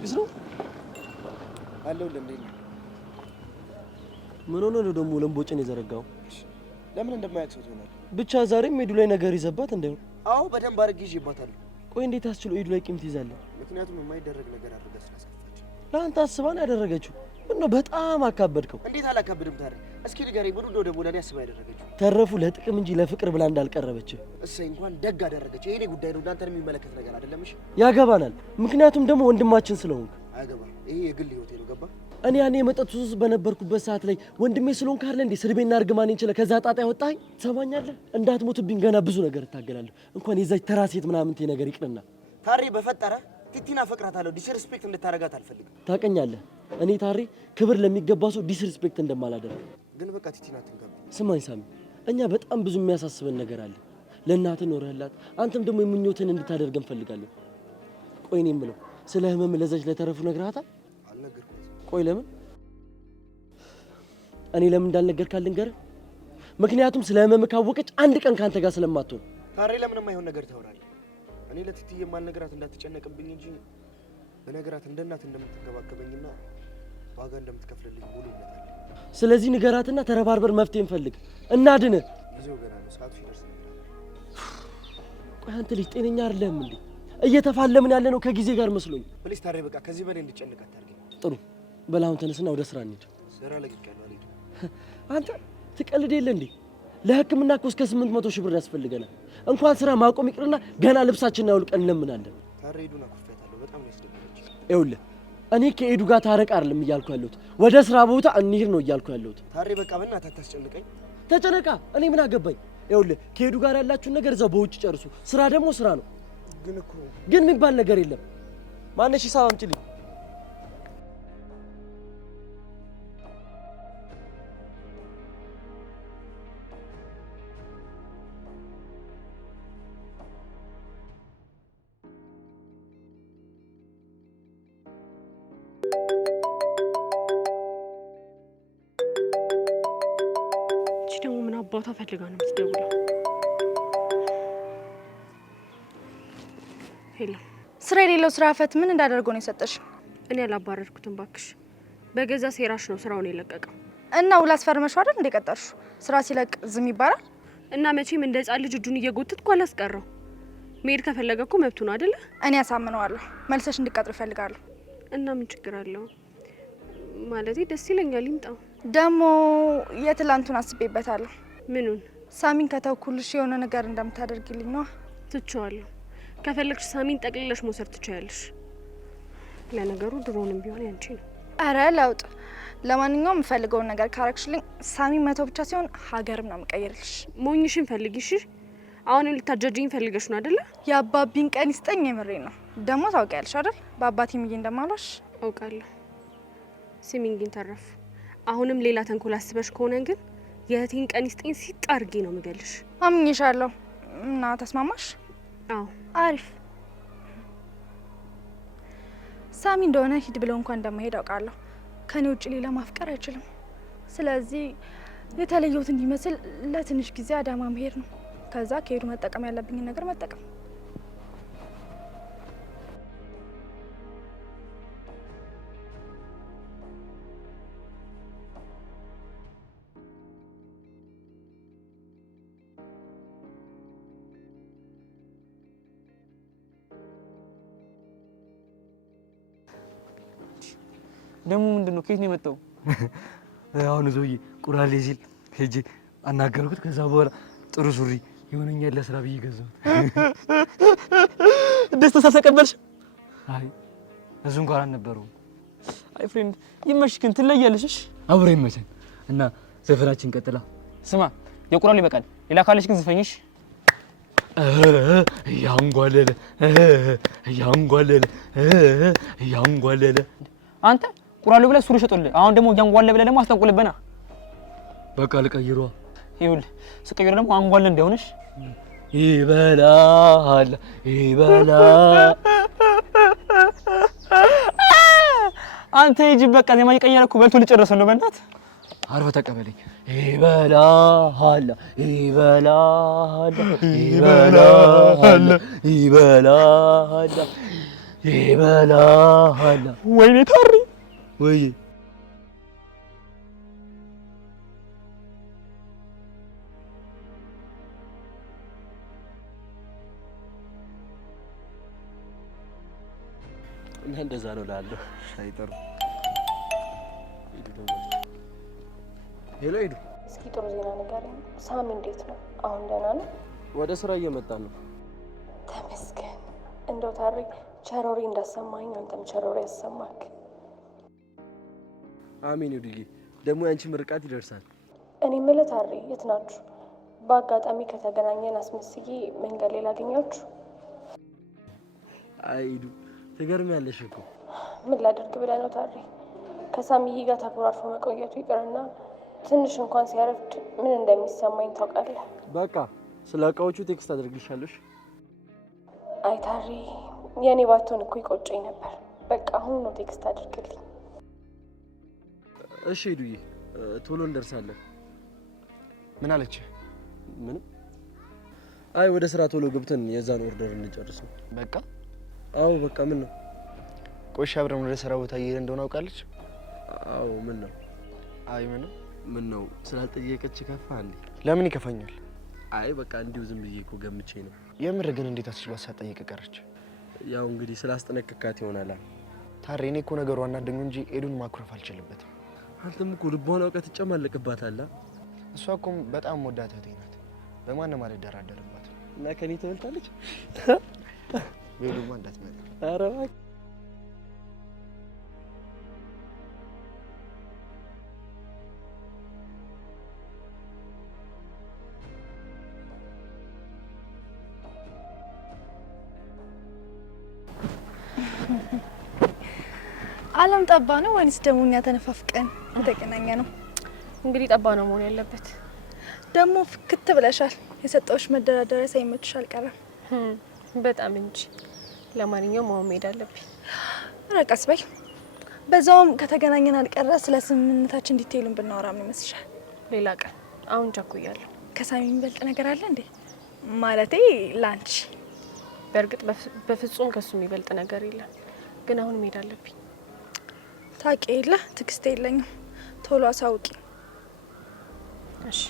ቢስ ነው አለው ለምንድን ነው? ምን ሆነ ነው ደግሞ ለምቦጭን የዘረጋው? ለምን እንደማያክሰው ይሆናል። ብቻ ዛሬም ሄዱ ላይ ነገር ይዘባት እንደው። አዎ በደንብ አድርጌ ይዤባታለሁ። ቆይ እንዴት አስችሎ ሄዱ ላይ ቂም ትይዛለህ? ምክንያቱም የማይደረግ ነገር አድርጋ ስላስከፋች። ለአንተ አስባ ነው ያደረገችው። ምነው በጣም አካበድከው። እንዴት አላካብድም ታዲያ? እስኪ ንገረኝ፣ ምን እንደው ደግሞ ለኔ አስባ ያደረገችው? ተረፉ ለጥቅም እንጂ ለፍቅር ብላ እንዳልቀረበች። እሰይ እንኳን ደግ አደረገች። የኔ ጉዳይ ነው፣ እናንተን የሚመለከት ነገር አይደለም። እሺ ያገባናል። ምክንያቱም ደግሞ ወንድማችን ስለሆንክ። አያገባ፣ ይሄ የግል ህይወቴ ነው። ገባ? እኔ ያኔ መጠጥ ሱስ በነበርኩበት ሰዓት ላይ ወንድሜ ስለሆንክ አይደል እንዴ ስድቤና እርግማኔን ችለህ ከዛ ጣጣ ያወጣኝ። ትሰማኛለህ? እንዳትሞትብኝ ገና ብዙ ነገር እታገላለሁ። እንኳን የዛች ተራ ሴት ምናምን ነገር ይቅርና ታሪ በፈጠረ ቲቲና ፈቅራታለሁ። ዲስሪስፔክት እንድታረጋት አልፈልግም። ታውቀኛለህ። እኔ ታሪ ክብር ለሚገባ ሰው ዲስሪስፔክት እንደማላደርግ ግን በቃ ቲቲን አትንካብኝ። ስማኝ ሳሚ፣ እኛ በጣም ብዙ የሚያሳስበን ነገር አለ። ለእናትህ ኖረህላት፣ አንተም ደግሞ የምኞትን እንድታደርግ እንፈልጋለን። ቆይ እኔ የምለው ስለ ህመም ለዛች ለተረፉ ነግረሃታል? አልነገርኳትም። ቆይ ለምን? እኔ ለምን እንዳልነገርካት ልንገርህ። ምክንያቱም ስለ ህመም ካወቀች አንድ ቀን ካንተ ጋር ስለማትሆን። ታሬ ለምን የማይሆን ነገር ታወራለህ? እኔ ለቲቲ የማልነግራት እንዳትጨነቅብኝ እንጂ በነገራት እንደ እናት እንደምትንከባከበኝና ዋጋ እንደምትከፍልልኝ ሙሉ እምነት አለኝ። ስለዚህ ንገራትና ተረባርበር መፍትሄ እንፈልግ፣ እናድን። ጊዜው ገና ነው፣ ሰዓቱ ሲደርስ እነግርሃለሁ። ቆይ አንተ ልጅ ጤነኛ አይደለህም እንዴ? እየተፋለምን ያለ ነው ከጊዜ ጋር መስሎኝ። ፕሊስ ታሬ፣ በቃ ከዚህ በላይ እንድጨነቅ አታርገኝ። ጥሩ በላሁን ተነስና ወደ ስራ እንሂድ። ስራ ለቅቄያለሁ፣ አልሄድም። አንተ ትቀልድ የለ እንዴ? ለህክምና እኮ እስከ 800 ሺህ ብር ያስፈልገናል። እንኳን ስራ ማቆም ይቅርና ገና ልብሳችንን አውልቀን እንለምናለን። ታሬ ሄዱን አኩርፊያታለሁ፣ በጣም ነው ያስደበረች። ይኸውልህ እኔ ከኤዱ ጋር ታረቅ አይደለም እያልኩ ያለሁት፣ ወደ ስራ ቦታ እንሂድ ነው እያልኩ ያለሁት። ታሬ በቃ በእናትህ አታስጨንቀኝ። ተጨነቃ እኔ ምን አገባኝ? ይኸውልህ ከኤዱ ጋር ያላችሁን ነገር እዛው በውጭ ጨርሱ። ስራ ደግሞ ስራ ነው። ግን የሚባል ነገር የለም። ማነሽ ሂሳብ አምጪልኝ። ደግሞ ምን አባቷ ፈልጋ ነው የምትደውለው? ሄሎ፣ ስራ የሌለው ስራ ፈት ምን እንዳደርገው ነው የሰጠሽ? እኔ አላባረርኩትም ባክሽ። በገዛ ሴራሽ ነው ስራውን የለቀቀው። እና ውል አስፈርመሽው አይደል እንደቀጠርሽው? ስራ ሲለቅ ዝም ይባላል? እና መቼም እንደ ህጻን ልጅ እጁን እየጎተትኩ አላስቀረው። መሄድ ከፈለገ እኮ መብቱ ነው አይደለ? እኔ ያሳምነዋለሁ። መልሰሽ እንድትቀጥሪ እፈልጋለሁ። እና ምን ችግር አለው? ማለቴ ደስ ይለኛል። ይምጣው። ደግሞ የትላንቱን አስቤበታለሁ። ምኑን? ሳሚን ከተውኩልሽ የሆነ ነገር እንደምታደርግልኝ ነው። ትቼዋለሁ። ከፈለግሽ ሳሚን ጠቅልለሽ መውሰድ ትችያለሽ። ለነገሩ ድሮንም ቢሆን ያንቺ ነው። አረ ለውጥ። ለማንኛውም የምፈልገውን ነገር ካረግሽልኝ ሳሚን መተው ብቻ ሲሆን ሀገርም ነው የምቀይርልሽ። ሞኝሽን ፈልጊሽ። አሁንም ልታጃጅኝ ፈልገሽ ነው አይደለ? የአባቢን ቀን ይስጠኝ። የምሬ ነው። ደግሞ ታውቂያለሽ አይደል በአባቴ ምዬ እንደማሏሽ። አውቃለሁ። ስሚኝ ግን ተረፍ፣ አሁንም ሌላ ተንኮል አስበሽ ከሆነ ግን የእህቴን ቀን ይስጠኝ ሲጥ አድርጌ ነው የምገልሽ። አምኜሻለሁ። እና ተስማማሽ? አዎ። አሪፍ። ሳሚ እንደሆነ ሂድ ብለው እንኳን እንደማይሄድ አውቃለሁ። ከኔ ውጭ ሌላ ማፍቀር አይችልም። ስለዚህ የተለየሁት እንዲመስል ለትንሽ ጊዜ አዳማ መሄድ ነው። ከዛ ከሄዱ መጠቀም ያለብኝን ነገር መጠቀም። ደግሞ ምንድን ነው? ከየት ነው የመጣው? አሁን ዞዬ ቁራሌ ሲል ሄጄ አናገርኩት። ከዛ በኋላ ጥሩ ሱሪ ይሆነኛል ለስራ ብዬ ገዛሁት። ደስታ ሳልተቀበልሽ? አይ እሱ እንኳን አልነበረውም። አይ ፍሬንድ ይመሽ፣ ግን ትለያለሽ። እሺ አብሮ ይመቸን እና ዘፈናችን ቀጥላ። ስማ የቁራሌ ይበቃል። ሌላ ካለሽ ግን ዝፈኝሽ። እያንጓለለ እያንጓለለ እያንጓለለ አንተ ቁራሌው ብለህ ሱሪ ሸጦልህ፣ አሁን ደግሞ እያንጓለ ብለህ ደግሞ አስጠንቁልበና። በቃ ልቀይሯ። ይኸውልህ ስቀይር ደግሞ አንጓለ እንዳይሆንሽ። ይበላል ይበላል። አንተ ሂጂ በቃ። ዜማ እየቀየረ እኮ በልቶ ሊጨርሰን ነው። በእናትህ አርፈ ተቀበለኝ። ይበላል ይበላል ይበላል ይበላል ይበላል። ወይኔ ታሪ ወይ እና እንደዛ ነው ላለው ሳይጠሩ ሄሎ ሄዱ። እስኪ ጥሩ ዜና ንገረኝ። ሳሚ እንዴት ነው? አሁን ደህና ነው? ወደ ስራ እየመጣ ነው። ተመስገን። እንደው ታሪ ቸሮሪ እንዳሰማኝ አንተም ቸሮሪ ያሰማክ። አሜን ሄዱዬ። ደግሞ ያንቺ ምርቃት ይደርሳል። እኔ የምልህ ታሪ የት ናችሁ? በአጋጣሚ ከተገናኘን አስመስዬ መንገድ ላይ ላገኛችሁ። አይ ሄዱ ትገርሚያለሽ እኮ። ምን ላደርግ ብለህ ነው ታሪ? ከሳሚዬ ጋር ተኮራርፎ መቆየቱ ይቅርና ትንሽ እንኳን ሲያረፍድ ምን እንደሚሰማኝ ታውቃለህ? በቃ ስለ እቃዎቹ ቴክስት አድርግልሻለሽ። አይ ታሪ፣ የኔ ባትሆን እኮ ይቆጨኝ ነበር። በቃ አሁን ነው ቴክስት አድርግልኝ። እሺ ሄዱዬ፣ ቶሎ እንደርሳለን። ምን አለች? ምንም። አይ ወደ ስራ ቶሎ ገብተን የዛን ኦርደር እንጨርስ ነው። በቃ አዎ በቃ። ምን ነው? ቆይ አብረን ወደ ስራ ቦታ እየሄድን እንደሆነ አውቃለች? አዎ። ምን ነው? አይ ምን ነው ስላልጠየቀች ከፋ እንዴ? ለምን ይከፋኛል? አይ በቃ እንዲሁ ዝም ብዬ እኮ ገምቼ ነው። የምር ግን እንዴት አስችሏት ሳትጠይቅ ቀረች? ያው እንግዲህ ስላስጠነቀካት ይሆናል። ታሬ እኔ እኮ ነገሩ አናደኝ እንጂ ኤዱን ማኩረፍ አልችልበትም። አንተም እኮ ልቧን አውቀህ ትጨማለቅባታለህ። እሷ እኮ በጣም ወዳት እህቴ ናት። በማንም አልደራደርባት እና ከኔ ትበልጣለች። ቤሉማ እንዳትመጣ። ኧረ እባክህ አለም ጠባ ነው ወይንስ ደግሞ እኛ ተነፋፍቀን የተገናኘ ነው? እንግዲህ ጠባ ነው መሆን ያለበት። ደግሞ ፍክት ብለሻል። የሰጠውሽ መደራደሪያ ሳይመችሽ አልቀረም። በጣም እንጂ። ለማንኛውም አሁን መሄድ አለብኝ። ረቀስ በይ። በዛውም ከተገናኘን አልቀረ ስለ ስምምነታችን ዲቴይሉን ብናወራ ምን ይመስልሻል? ሌላ ቀን። አሁን ቸኩያለሁ። ከሳሚ የሚበልጥ ነገር አለ እንዴ? ማለቴ ላንቺ። በእርግጥ በፍጹም ከሱ የሚበልጥ ነገር የለም፣ ግን አሁን መሄድ አለብኝ። ታውቂ የለ ትዕግስት የለኝም። ቶሎ አሳውቂ እሺ።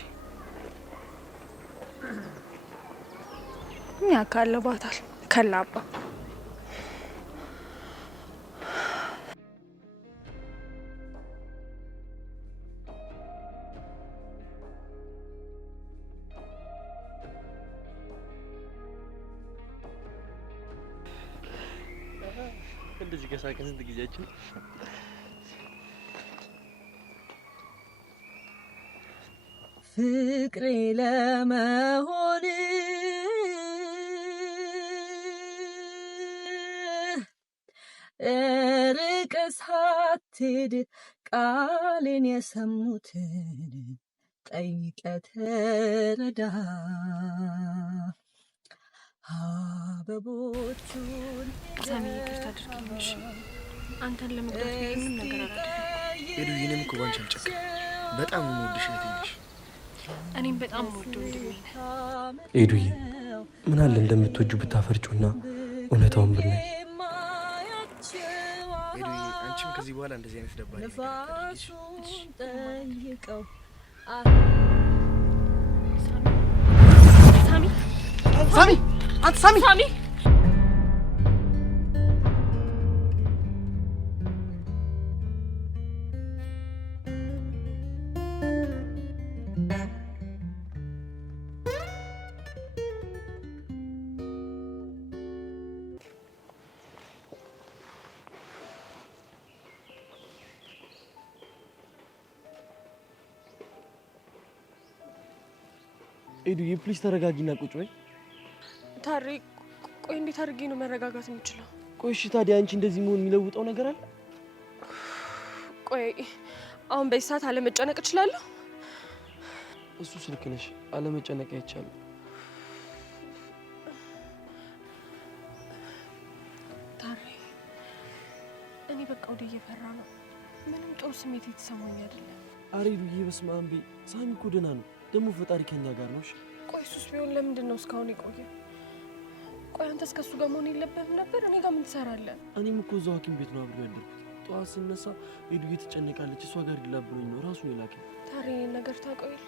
እኛ ካለባታል ከላባ እንደዚህ ከሳቅን ስንት ጊዜያችን? ፍቅሬ ለመሆን ርቀህ ሳትሄድ ቃሌን የሰሙትን ጠይቀህ ተረዳ። አበቦቹን ሳሚ ይቅርታ አድርግልኝ። እሺ፣ አንተን ለመጉዳት ምንም ነገር አላደረኩም። ኤዱ ይሄንን እኮ ባንቺ አልጨክም። በጣም የምወድሽ እህቴ ነሽ። እኔም በጣም ወደው ወንድሜ ነህ። ኤዱዬ ምን አለ እንደምትወጁ ብታፈርጩና እውነታውን ብናይ። ኤዱዬ አንቺም ከዚህ በኋላ እንደዚህ አይነት ደባሪ ጠይቀው። ሳሚ ሳሚ አንተ ሳሚ ሳሚ ኤዱዬ ፕሊዝ ተረጋጊና ቁጭ በይ። ታሪ፣ ቆይ እንዴት አድርጌ ነው መረጋጋት የምችለው? ቆይ እሺ ታዲያ አንቺ እንደዚህ መሆን የሚለውጠው ነገር አለ? ቆይ አሁን በዚህ ሰዓት አለመጨነቅ እችላለሁ? እሱ ስልክ ነሽ፣ አለመጨነቅ አይቻልም። ታሪ፣ እኔ በቃ ወደ እየፈራ ነው። ምንም ጥሩ ስሜት የተሰማኝ አይደለም። አሬ ኤዱዬ በስመ አብ በይ። ሳሚ እኮ ደህና ነው፣ ደግሞ ፈጣሪ ከኛ ጋር ነው። እሺ ቆይ እሱስ ቢሆን ለምንድን ነው እስካሁን የቆየው? ቆይ አንተስ ከሱ ጋር መሆን የለብህም ነበር? እኔ ጋር ምን ትሰራለህ? እኔም እኮ እዛው ሐኪም ቤት ነው አብሬ ያደርኩት። ጠዋት ስነሳ ኤዱዬ ትጨነቃለች፣ እሷ ጋር ሊላብሎኝ ነው ራሱ ነው የላከኝ። ታሪ ነገር ታውቀው የለ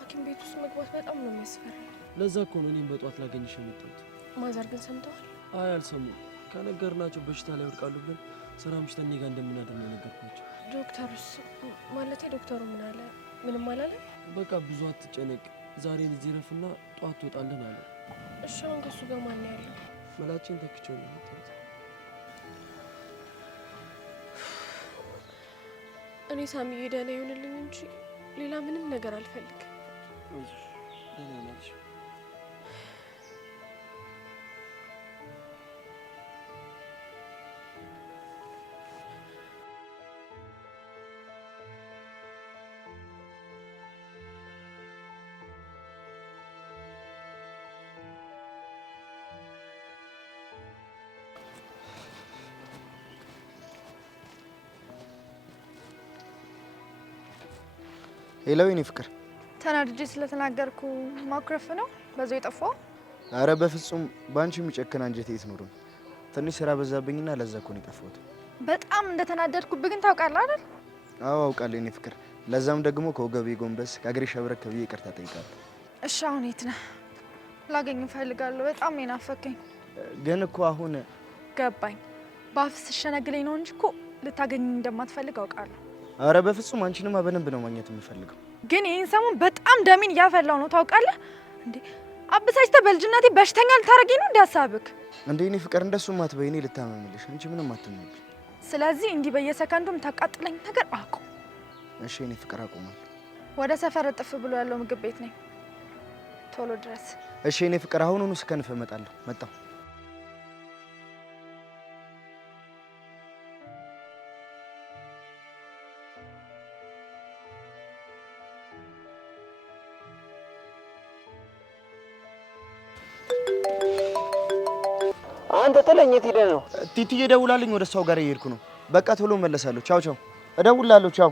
ሐኪም ቤት ውስጥ መግባት በጣም ነው የሚያስፈራኝ። ለዛ እኮ ነው እኔም በጠዋት ላገኝሽ የመጣሁት። ማዘር ግን ሰምተዋል? አይ አልሰሙም። ከነገርናቸው በሽታ ላይ ወድቃሉ ብለን ስራ ምሽተን እኔ ጋር እንደምናደር ነው የነገርኳቸው። ዶክተሩስ? ማለቴ ዶክተሩ ምን አለ? ምንም አላለ? በቃ ብዙ አትጨነቅ፣ ዛሬን እዚህ ረፍና ጠዋት ትወጣለን አለ። እሺ አሁን ከሱ ጋር ማን ያለው? መላችን ተክቸው ነው የመጣሁት። እኔ ሳሚዬ ደህና ይሆንልኝ እንጂ ሌላ ምንም ነገር አልፈልግም። ደህና ነሽ? ሄሎ የኔ ፍቅር። ተናድጄ ስለተናገርኩ ማኩረፍ ነው በዛው የጠፋው? አረ በፍጹም ባንቺ የሚጨክን አንጀት የት ኖሮ። ትንሽ ስራ በዛብኝና ለዛ እኮ ነው የጠፋሁት። በጣም እንደተናደድኩብህ ግን ታውቃለህ አይደል? አዎ አውቃለሁ የኔ ፍቅር። ለዛም ደግሞ ከወገቤ ጎንበስ ከእግሬ ሸብረክ ብዬ ይቅርታ ጠይቃለሁ። እሺ አሁን የት ነህ? ላገኝ እፈልጋለሁ። በጣም ነው የናፈከኝ። ግን እኮ አሁን ገባኝ። በአፍ ስሸነግለኝ ነው እንጂ እኮ ልታገኝ እንደማትፈልግ አውቃለሁ። አረ በፍጹም አንቺንማ በደንብ ነው ማግኘት የምፈልገው። ግን ይህን ሰሞን በጣም ደሜን እያፈላው ነው ታውቃለህ እንዴ? አብሳጭተህ በልጅነቴ በሽተኛ ልታረገኝ ነው እንዳሳብክ እንዴ? እኔ ፍቅር እንደሱ ማትበይ፣ እኔ ልታመምልሽ፣ አንቺ ምንም አትመኝ። ስለዚህ እንዲህ በየሰከንዱ የምታቃጥለኝ ነገር አቁም። እሺ እኔ ፍቅር አቁማለሁ። ወደ ሰፈር እጥፍ ብሎ ያለው ምግብ ቤት ነኝ፣ ቶሎ ድረስ። እሺ እኔ ፍቅር አሁኑኑ ስከንፍ እመጣለሁ። መጣሁ። አንተ ጥለኝ የት ሄደህ ነው? ቲቲዬ ደውላልኝ ወደ እሷው ጋር እየሄድኩ ነው። በቃ ቶሎ እመለሳለሁ። ቻው ቻው። እደውላለሁ። ቻው።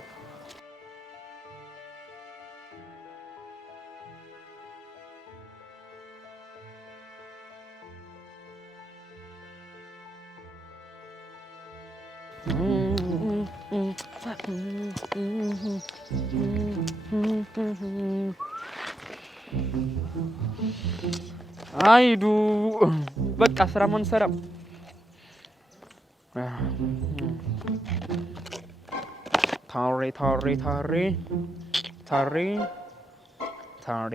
አይዱ በቃ ስራ ማን ሰራ? ታሬ ታሬ ታሬ ታሬ ታሬ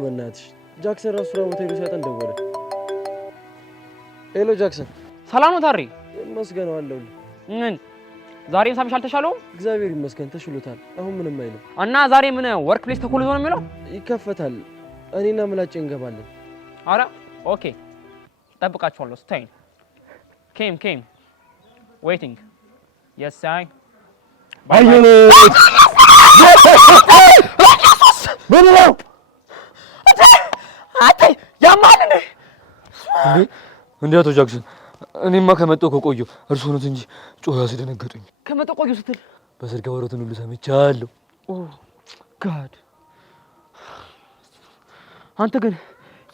በእናትሽ ጃክሰን ራሱ ስራ ቦታ ሄዶ ሲያጠን ደወለ። ሄሎ ጃክሰን። ሰላም ነው ታሬ? ይመስገን አለሁልህ። ምን ዛሬም ሳምሽ አልተሻለውም? እግዚአብሔር ይመስገን ተሽሎታል። አሁን ምንም አይልም። እና ዛሬ ምን ወርክ ፕሌስ ተኮልዞ ነው የሚለው? ይከፈታል። እኔና ምላጭ እንገባለን። አረ ኦኬ፣ ጠብቃችኋለሁ። ስታይን ኬም ዌቲንግ የስ አይ አየሁት። ምን ነው አጤ ያማል እንዴ? እንዴ አቶ ጃክሰን፣ እኔማ ከመጣሁ ከቆየሁ እርስዎ ነው እንጂ ጮኸ ያስደነገጡኝ። ከመጣሁ ቆየሁ ስትል በስልክ ያወሩትን ሁሉ ሰምቻለሁ። ኦ ጋድ፣ አንተ ግን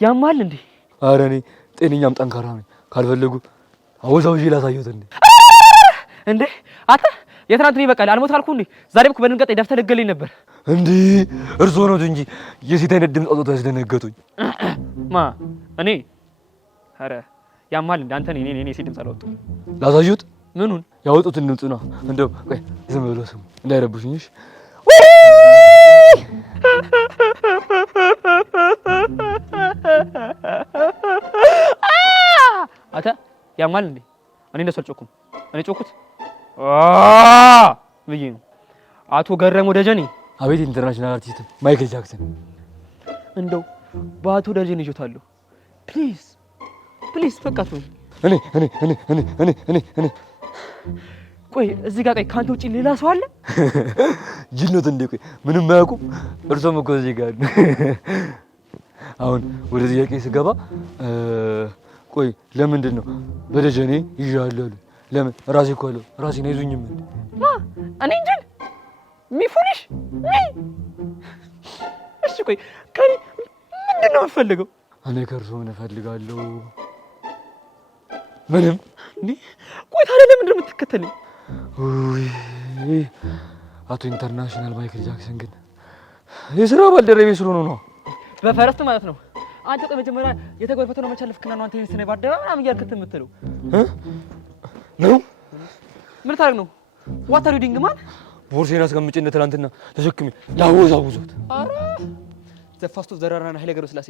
ያማል እንዴ? ኧረ እኔ ጤነኛም ጠንካራ ነኝ። ካልፈለጉ አወዛውዤ ላሳየሁት እንዴ። እንዴ አንተ የትናንት ነው ይበቃል። አልሞት አልኩ እንዴ? ዛሬም እኮ በድንገት ደፍተህ ልትገለኝ ነበር እንዴ። እርስዎ ነው እንጂ የሴት አይነት ድምፅ አውጥቶ ያስደነገጡኝ። ማ እኔ? ኧረ ያማል እንዴ? አንተ እኔ ሴት ድምፅ አላወጣሁም። ላሳዩት? ምኑን? ያወጡትን ድምፅ ነው። እንደው ቆይ ዝም ብሎ ስሙ እንዳይረብሹኝ። እሺ አታ ያማል እንዴ? እኔ እንደሱ አልጮኩም። እኔ ጮኩት ብዬ ነው። አቶ ገረሙ ደጀኔ። አቤት። ኢንተርናሽናል አርቲስት ማይክል ጃክሰን። እንደው በአቶ ደጀኔ ይጆታለሁ። ፕሊዝ በቃ ተወኝ። እኔ ቆይ እዚህ ጋር ካንተ ውጪ ሌላ ሰው አለ? ጅኖት እንዴ? ቆይ ምንም አያውቁም? እርሶም እኮ እዚህ ጋር አሁን ወደ ጥያቄ ስገባ ቆይ ለምንድን ነው በደጀኔ ይዣለሁ? ለምን ራሴ እኮ አለው ራሴን አይዙኝም እንዴ? እኔ እንጂ ሚፉልሽ እሺ ቆይ ከኔ ምንድን ነው የምፈልገው? እኔ ከእርሶ ምን እፈልጋለሁ? ምንም። እንዴ ቆይ ታዲያ ለምንድን ነው የምትከተለኝ? ውይ አቶ ኢንተርናሽናል ማይክል ጃክሰን ግን የሥራ ባልደረቤ ስለሆነ ነው። በፈረስት ማለት ነው። አንተ ቆይ መጀመሪያ የተጓዥ ፈተናው መቻለፍክና ነው አንተ ይሄን ስነ ባደረ ምናምን እያልክ የምትለው ነው? ምን ታደርግ ነው? ዋት አር ዩ ዲንግ ማን? ቦርሴን አስቀምጬ እንደ ትናንትና ተሸክሜ ላወዛውዞት። ኧረ ዘፋስቶ ዘራራና ኃይለ ገብረ ስላሴ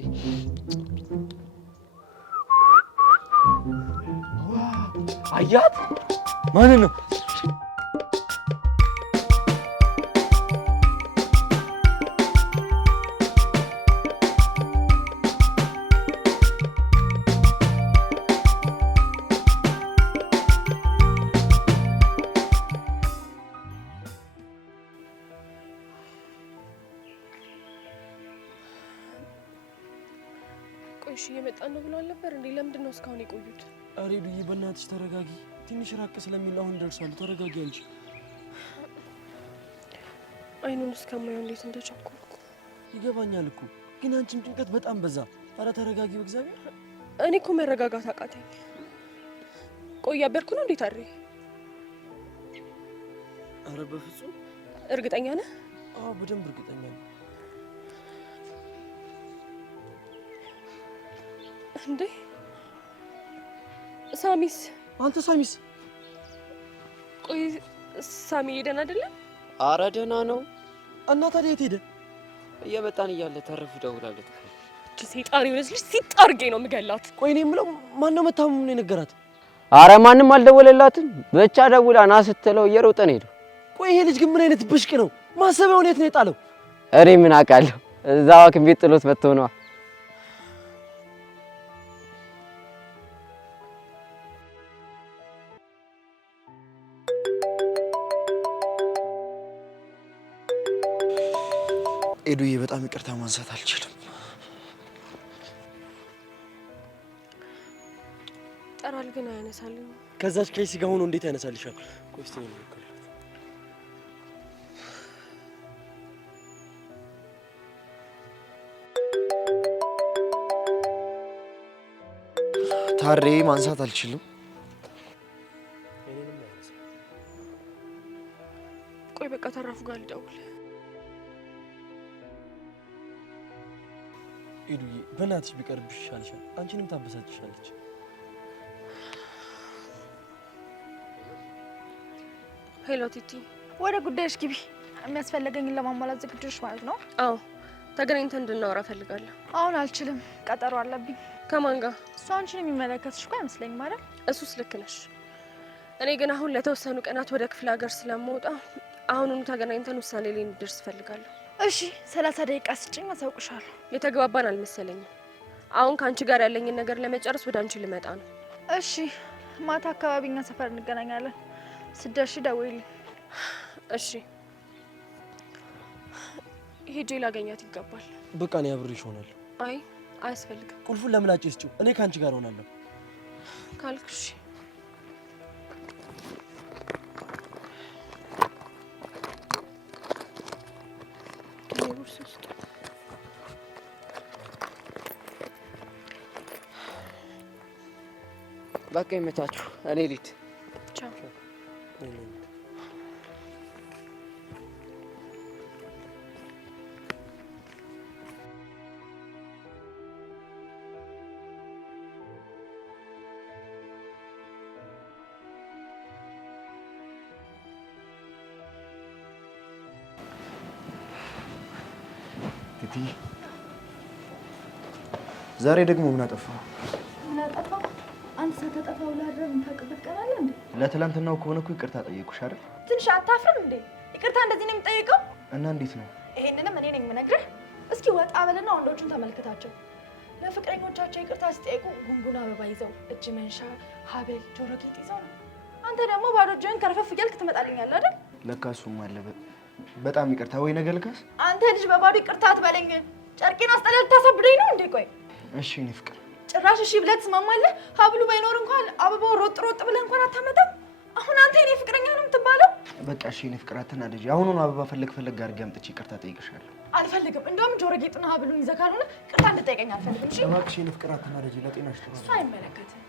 አያት። ማንን ነው? ነው ብለዋል ነበር እንዴ? ለምንድን ነው እስካሁን የቆዩት? ኧረ ሄዱዬ በእናትሽ ተረጋጊ። ትንሽ ራቅ ስለሚል አሁን ደርሷል። ተረጋጊ እንጂ። አይኑን እስከማየው እንዴት እንደቸኮልኩ ይገባኛል እኮ ግን አንቺም ጭንቀት በጣም በዛ። ኧረ ተረጋጊ በእግዚአብሔር። እኔ እኮ መረጋጋት አቃተኝ። ቆይ እያበርኩ ነው እንዴ ታሬ? ኧረ በፍጹም። እርግጠኛ ነህ? አዎ በደንብ እርግጠኛ ነኝ። እንዴ ሳሚስ? አንተ ሳሚስ? ቆይ ሳሚ ሄደን አይደለም? አረ ደህና ነው። እና ታዲያ የት ሄደ? እየመጣን እያለ ተረፉ ደውላለች። እቺ ሰይጣን የሆነች ልጅ ሲጣርጌ ነው የምገላት። ቆይ እኔ የምለው ማነው መታመሙን የነገራት? አረ ማንም አልደወለላትም። ብቻ ደውላ ና ስትለው እየሮጠ ነው ሄደው። ቆይ ይሄ ልጅ ግን ምን አይነት ብሽቅ ነው? ማሰቢያውን የት ነው የጣለው? እኔ ምን አውቃለሁ? እዛው ሐኪም ቤት ጥሎት መጥቶ ነው። ኤዱዬ በጣም ይቅርታ ማንሳት አልችልም። ጠራል ግን አያነሳልኝ። ከዛች ከይሲ ጋር ሆኖ እንዴት ያነሳልሻል? ቆይ እስቲ ነው ታሬ ማንሳት አልችልም። ቆይ በቃ ተረፉ ጋር ልደውል። ኤዱዬ በእናትሽ ቢቀርብሽ ይሻልሻል። አንቺንም ታበሳጭሻለች። ሄሎ ቲቲ፣ ወደ ጉዳይሽ ግቢ። የሚያስፈልገኝን ለማሟላት ዝግጁ ነሽ ማለት ነው? አዎ ተገናኝተን እንድናወራ ፈልጋለሁ። አሁን አልችልም፣ ቀጠሮ አለብኝ። ከማን ጋር? እሱ አንቺን የሚመለከትሽ እኮ አይመስለኝም አይደል? እሱስ ልክ ነሽ። እኔ ግን አሁን ለተወሰኑ ቀናት ወደ ክፍለ ሀገር ስለምወጣ አሁኑኑ ተገናኝተን ውሳኔ ላይ እንደርስ ፈልጋለሁ። እሺ 30 ደቂቃ ስጭኝ፣ አሳውቅሻለሁ። የተግባባን አልመሰለኝም። አሁን ከአንቺ ጋር ያለኝን ነገር ለመጨረስ ወደ አንቺ ልመጣ ነው። እሺ ማታ አካባቢ እኛ ሰፈር እንገናኛለን። ስትደርሺ ደውይልኝ። እሺ ሄጄ ላገኛት ይገባል። በቃ እኔ አብሬሽ እሆናለሁ። አይ አያስፈልግም። ቁልፉን ለምላጭ ስጪው፣ እኔ ከአንቺ ጋር እሆናለሁ ካልክሽ። በቃ ይመቻችሁ። እኔ ልሂድ። ቻው። ቲቲ ዛሬ ደግሞ ምን አጠፋው? ምን አጠፋው? አንተ ሳታጠፋው ላድረም የምታውቅበት ቀን አለ እንዴ? ለትላንትናው ከሆነ እኮ ይቅርታ ጠየቁሽ አይደል? ትንሽ አታፍርም እንዴ? ይቅርታ እንደዚህ ነው የሚጠይቀው? እና እንዴት ነው? ይሄንንም እኔ ነኝ የምነግርህ። እስኪ ወጣ በልና ወንዶቹን ተመልከታቸው። ለፍቅረኞቻቸው ይቅርታ ሲጠይቁ ጉንጉን አበባ ይዘው፣ እጅ መንሻ፣ ሀብል፣ ጆሮ ጌጥ ይዘው ነው። አንተ ደግሞ ባዶ እጅህን ከረፈፍ እያልክ ትመጣልኛለህ አይደል? ለካ እሱም አለ። በጣም ይቅርታ። ወይ ነገ ልካስ? አንተ ልጅ በባዶ ይቅርታ አትበለኝ። ጨርቄን አስጠለህ ልታሳብደኝ ነው እንዴ? ቆይ እሺ እኔ ፍቅር ጭራሽ እሺ ብለህ ትስማማለህ? ሀብሉ ባይኖር እንኳን አበባውን ሮጥ ሮጥ ብለህ እንኳን አታመጣም። አሁን አንተ የኔ ፍቅረኛ ነው የምትባለው? በቃ እሺ እኔ ፍቅር አትናደጂ። አሁኑኑ አበባ ፈለግ አድርጌ አምጥቼ ይቅርታ ጠይቅሻለሁ። አልፈልግም። እንደውም ጆሮ ጌጥና ሀብሉን ይዘህ ካልሆነ ይቅርታ እንድጠይቀኝ አልፈልግም። እሺ እባክሽ የኔ ፍቅር አትናደጂ። ለጤናሽ ጥሩ እሱ አይመለከትም።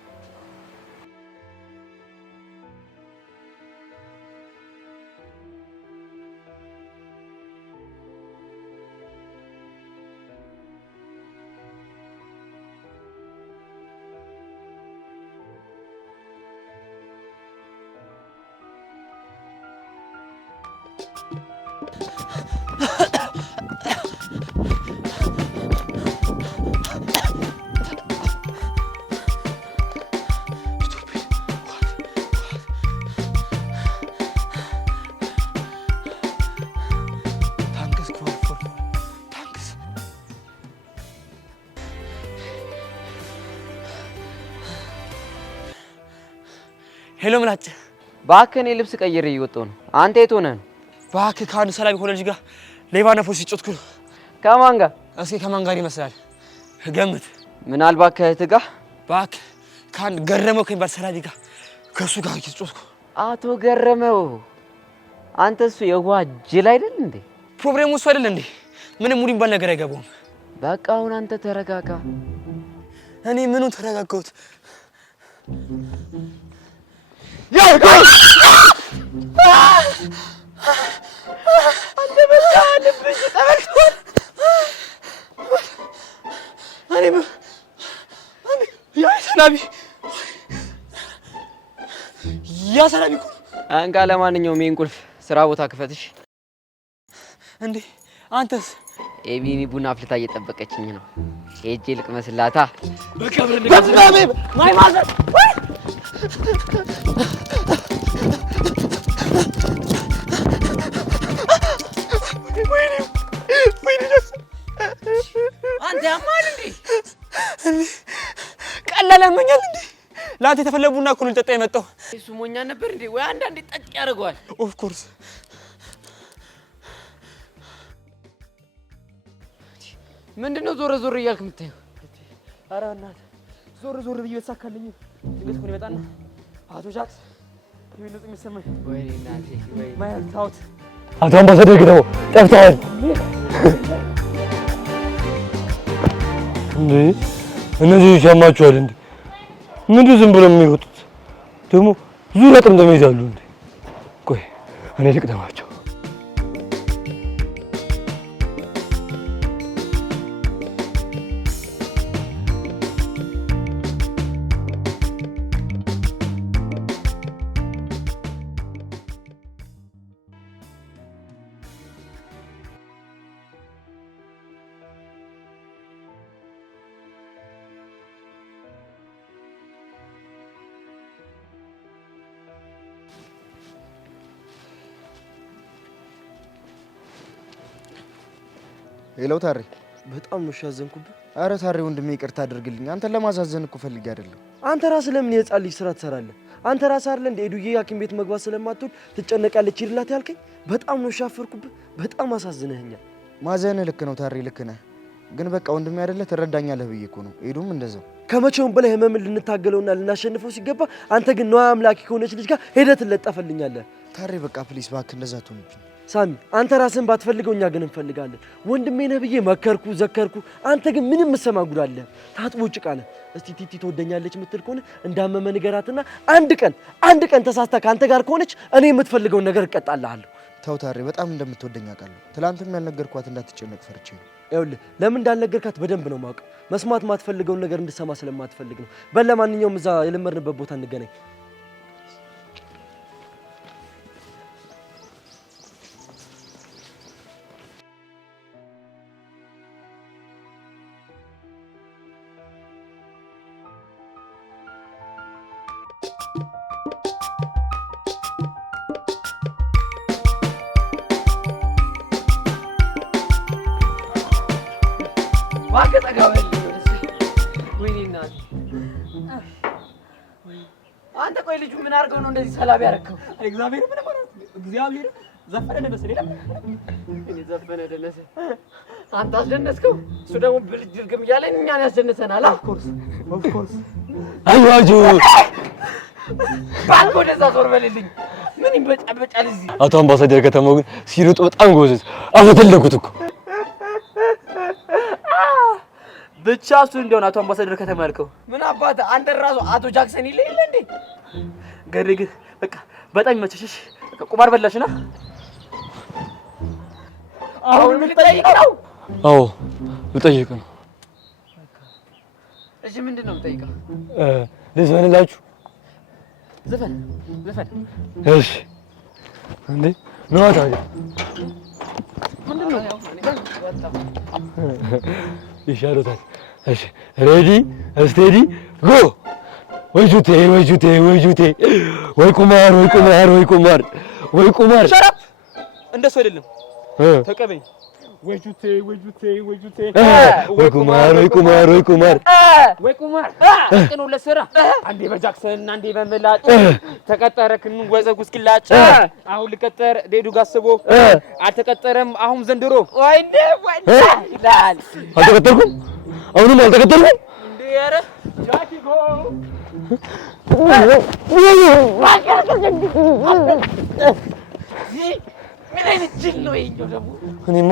ሄሎ ምላጭ፣ እባክህ እኔ ልብስ ቀይሬ እየወጣሁ ነው። አንተ የት ሆነህ ነው? እባክህ ከአንድ ሰላቢ ከሆነ ልጅ ጋር ሌባና ፖሊስ ሲጮትኩ ነው። ከማን ጋር? እስኪ ከማን ጋር ይመስላል? ገምት። ምናልባት ከእህትህ ጋር እባክህ ከአንድ ገረመው ከሚባል ሰላቢ ጋር ከእሱ ጋር እየተጫወትኩ። አቶ ገረመው አንተ እሱ የዋህ ጅል አይደል እንዴ? ፕሮብሌሙ እሱ አይደል እንዴ? ምንም ሙሉ የሚባል ነገር አይገባውም። በቃ አሁን አንተ ተረጋጋ። እኔ ምኑን ተረጋጋሁት? አንተ በቃ ልብሽ ተረጋግቷል። ያ ሰላቢ እኮ አንቃ። ለማንኛውም ይሄን ቁልፍ ስራ ቦታ ክፈትሽ። እንዴ አንተስ? ኤቢኒ ቡና አፍልታ እየጠበቀችኝ ነው። ሄጄ ልቅመስላታ። በቃ ማይ ማዘር አንተ ያማል እንዴ? ቀላል ያመኛል እንዴ? ላንተ የተፈለገ ቡና እኮ ነው ልጠጣ የመጣው። እሱ ሞኛ ነበር እንዴ? ወይ አንዳንዴ ጠቅ ያደርገዋል። ኦፍ ኮርስ። ምንድነው ዞር ዞር እያልክ የምታየው? ኧረ እናትህ ዞር ዞር ብዬ በተሳካልኝ ድንገት እኮ ነው ይመጣና አቶ ጃክስ ይሄን ነው የሚሰማኝ። ወይኔ እናቴ ወይ ማየት ታውት አቶ አምባሳደር ግደው ጠፍተዋል እንዴ? እነዚህ ይሰማችኋል እንዴ? ምንድን ዝም ብለው የሚወጡት ደግሞ ዙሪያ ጥምጥም ይዛሉ እንዴ? ቆይ እኔ ልቅደማቸው። ሄሎ ታሬ፣ በጣም ነው ያዘንኩብህ። አረ ታሬ ወንድሜ ይቅርታ አድርግልኝ። አንተን ለማሳዘን እኮ ፈልጌ አይደለም። አንተ ራስህ ለምን የህፃን ልጅ ስራ ትሰራለህ? አንተ ራስህ አይደል እንደ ሄዱዬ ሐኪም ቤት መግባት ስለማትወድ ትጨነቃለች ይልላት ያልከኝ? በጣም ነው ያፈርኩብህ። በጣም አሳዝነኸኛል። ማዘንህ ልክ ነው ታሬ፣ ልክ ነህ። ግን በቃ ወንድሜ አይደለ ትረዳኛለህ ብዬ እኮ ነው። ሄዱም እንደዛው። ከመቼውም በላይ ህመምን ልንታገለውና ልናሸንፈው ሲገባ አንተ ግን ነዋ አምላኪ ከሆነች ልጅ ጋር ሄደህ ትለጠፈልኛለህ። ታሬ በቃ ፕሊስ እባክህ እንደዛ ትሆንብኝ። ሳሚ አንተ ራስህን ባትፈልገው እኛ ግን እንፈልጋለን። ወንድሜ ነህ ብዬ መከርኩ ዘከርኩ፣ አንተ ግን ምንም መሰማ ጉዳለህ። ታጥቦ ጭቃ ነህ። እስቲ ቲቲ ትወደኛለች የምትል ከሆነ እንዳመመ ንገራትና አንድ ቀን ተሳስታ ከአንተ ጋር ከሆነች እኔ የምትፈልገውን ነገር እቀጣልሃለሁ። ተው ታሬ፣ በጣም እንደምትወደኝ አውቃለሁ። ትላንትም ያልነገርኳት እንዳትጨነቅ ፈርቼ ነው። ይኸውልህ ለምን እንዳልነገርካት በደንብ ነው የማውቀው። መስማት ማትፈልገውን ነገር እንድሰማ ስለማትፈልግ ነው። በል ለማንኛውም እዛ የለመድንበት ቦታ እንገናኝ። አንተ ቆይ ልጁ ምን አድርገው ነው እንደዚህ ሰላቢ ያደረከው? እግዚአብሔር ምን ማለት ነው? እግዚአብሔር ዘፈነ ደነሰ ሌላ እኔ ዘፈነ ደነሰ አንተ አስደነስከው። እሱ ደግሞ ብልጅ ድርግም እያለ እኛን ያስደንሰናል። ኦፍ ኮርስ አይዋጁ ባንኮ ወደዛ ዞር በልልኝ። ምን ይበጫበጫል እዚህ? አቶ አምባሳደር ከተማው ግን ሲሮጡ በጣም ጎበዝ። አፈተለኩት እኮ ብቻ እሱ እንደሆነ አቶ አምባሳደር ከተማ ያልከው ምን አባተ አንተ ራሱ አቶ ጃክሰን ይለ እንዴ? ገሬ ግን በቃ በጣም ይመችሽ። በቃ ቁማር በላሽና አሁን ምን ልጠይቅ ነው? አዎ ልጠይቅ ነው። እሺ ምንድን ነው የምጠይቀው? ልዘፍንላችሁ? ዘፈን እሺ እንዴ ነው ታዲያ ምንድን ነው ይሻሎታል። እሺ ሬዲ ስቴዲ ጎ። ወይ ጁቴ ወይ ቁማር ሸራፕ እንደሱ አይደለም። ተቀበኝ። ወይ ጁቴ ወይ ቁማር ቅኑ ለስራ አንዴ በጃክሰን አንዴ በምላጭ ተቀጠረክን ወዘጉ እስኪላጭ አሁን ልቀጠር ዴዱ ጋስቦ አልተቀጠረም አሁን ዘንድሮ ወይኔ ይላል። አልተቀጠርኩም። አሁንም አልተቀጠርኩም። እንዴ ኧረ ጃኪጎ ምን አይነት ጅል ነው ይሄኛው ደግሞ? እኔማ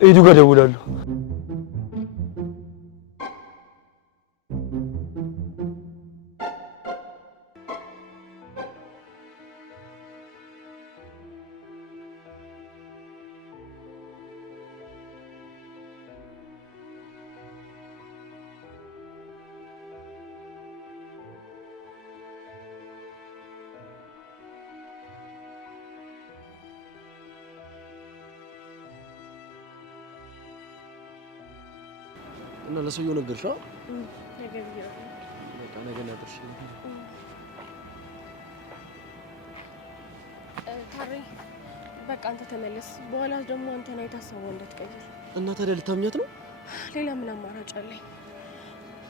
ኤዱ ጋር እደውላለሁ። እና ለሰውየው ነገርሽው? ነገ ብዬሽ በቃ ነገ ነገርሽ። ታሬ በቃ አንተ ተመለስ። በኋላ ደግሞ አንተን አይታሰበው እንዳትቀይር። እና ታዲያ ልታምኛት ነው? ሌላ ምን አማራጭ አለኝ?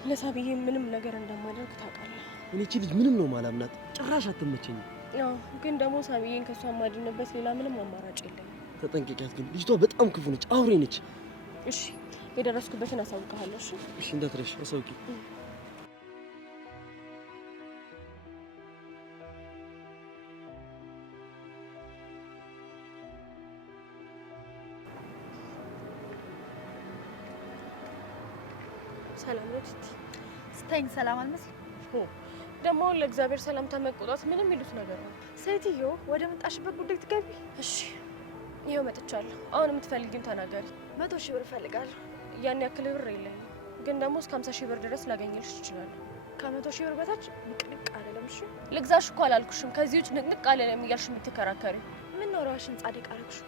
ለሳብዬ ምንም ነገር እንደማደርግ ታውቃለህ። እኔ እቺ ልጅ ምንም ነው ማላምናት፣ ጭራሽ አትመቸኝም። ያው ግን ደግሞ ሳብዬን ከሷ ማድንበት ሌላ ምንም አማራጭ የለኝም። ተጠንቀቂያት ግን ልጅቷ በጣም ክፉ ነች፣ አውሬ ነች። እሺ የደረስኩበትን አሳውቅሃለሁ። እሺ እሺ እንዳትረሽ፣ አሳውቂ። ሰላም ነው ቲቲ? ስታይኝ ሰላም አልመስልም። ደግሞ ለእግዚአብሔር ሰላምታ መቆጣት ምንም ይሉት ነገር ነው። ሴትዮ ወደ መጣሽበት ጉዳይ ትገቢ። እሺ ይኸው መጥቻለሁ። አሁን የምትፈልጊውን ተናገሪ። 100 ሺህ ብር እፈልጋለሁ። ያን ያክል ብር የለኝም፣ ግን ደግሞ እስከ 50 ሺህ ብር ድረስ ላገኝልሽ እችላለሁ። ከ100 ሺህ ብር በታች ንቅንቅ አይደለም። እሺ ልግዛሽ እኮ አላልኩሽም። ከዚህ ውጭ ንቅንቅ አለለም እያልሽ የምትከራከሪ ምን ነው ራስሽን ጻድቅ አደረግሽ?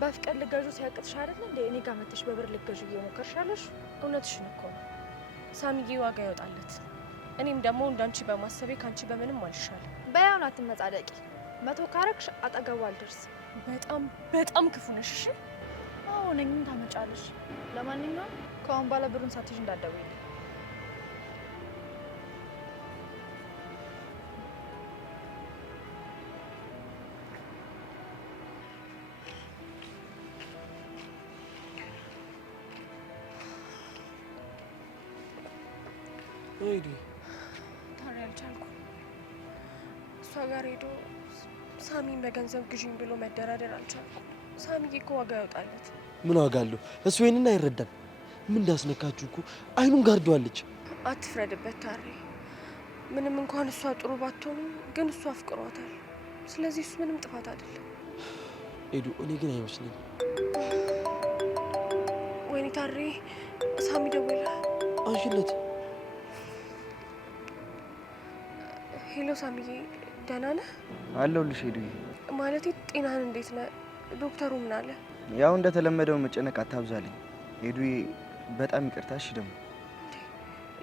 በፍቅር ልገዡ ሲያቅትሽ አይደል እንዴ እኔ ጋር መጥተሽ በብር ልገዡ እየሞከርሽ ያለሽ? እውነትሽን እኮ ነው። ሳሚዬ ዋጋ ያወጣለት። እኔም ደግሞ እንዳንቺ በማሰቤ ካንቺ በምንም አልሻለሁ። በያውን አትመጻደቂ። 100 ካረግሽ አጠገቡ አልደርስም። በጣም በጣም ክፉ ነሽ። እሺ አዎ ነኝ። ምን ታመጫለሽ? ለማንኛውም ከአሁን በኋላ ብሩን ሳትይዥ እንዳትደውይልኝ። ሄዱ ታዲያ አልቻልኩም። እሷ ጋር ሄዶ ሳሚን በገንዘብ ግዢኝ ብሎ መደራደር አልቻልኩም። ሳሚዬ እኮ ዋጋ ያወጣለት። ምን ዋጋ አለው? እሱ ይሄንን አይረዳም። ምን እንዳስነካችሁ እኮ አይኑን ጋርዷለች። አትፍረድበት ታሬ። ምንም እንኳን እሷ ጥሩ ባትሆንም ግን እሱ አፍቅሯታል። ስለዚህ እሱ ምንም ጥፋት አይደለም። ሄዱ እኔ ግን አይመስለኝም። ወይኔ ታሬ ሳሚ ደወለ። አንሺለት። ሄሎ ሳሚዬ፣ ደህና ነህ? አለሁልሽ ሄዱዬ። ማለቴ ጤናህን እንዴት ነህ? ዶክተሩ ምን አለ? ያው እንደተለመደው መጨነቅ አታብዛልኝ ሄዱዬ። በጣም ይቅርታ። እሺ ደግሞ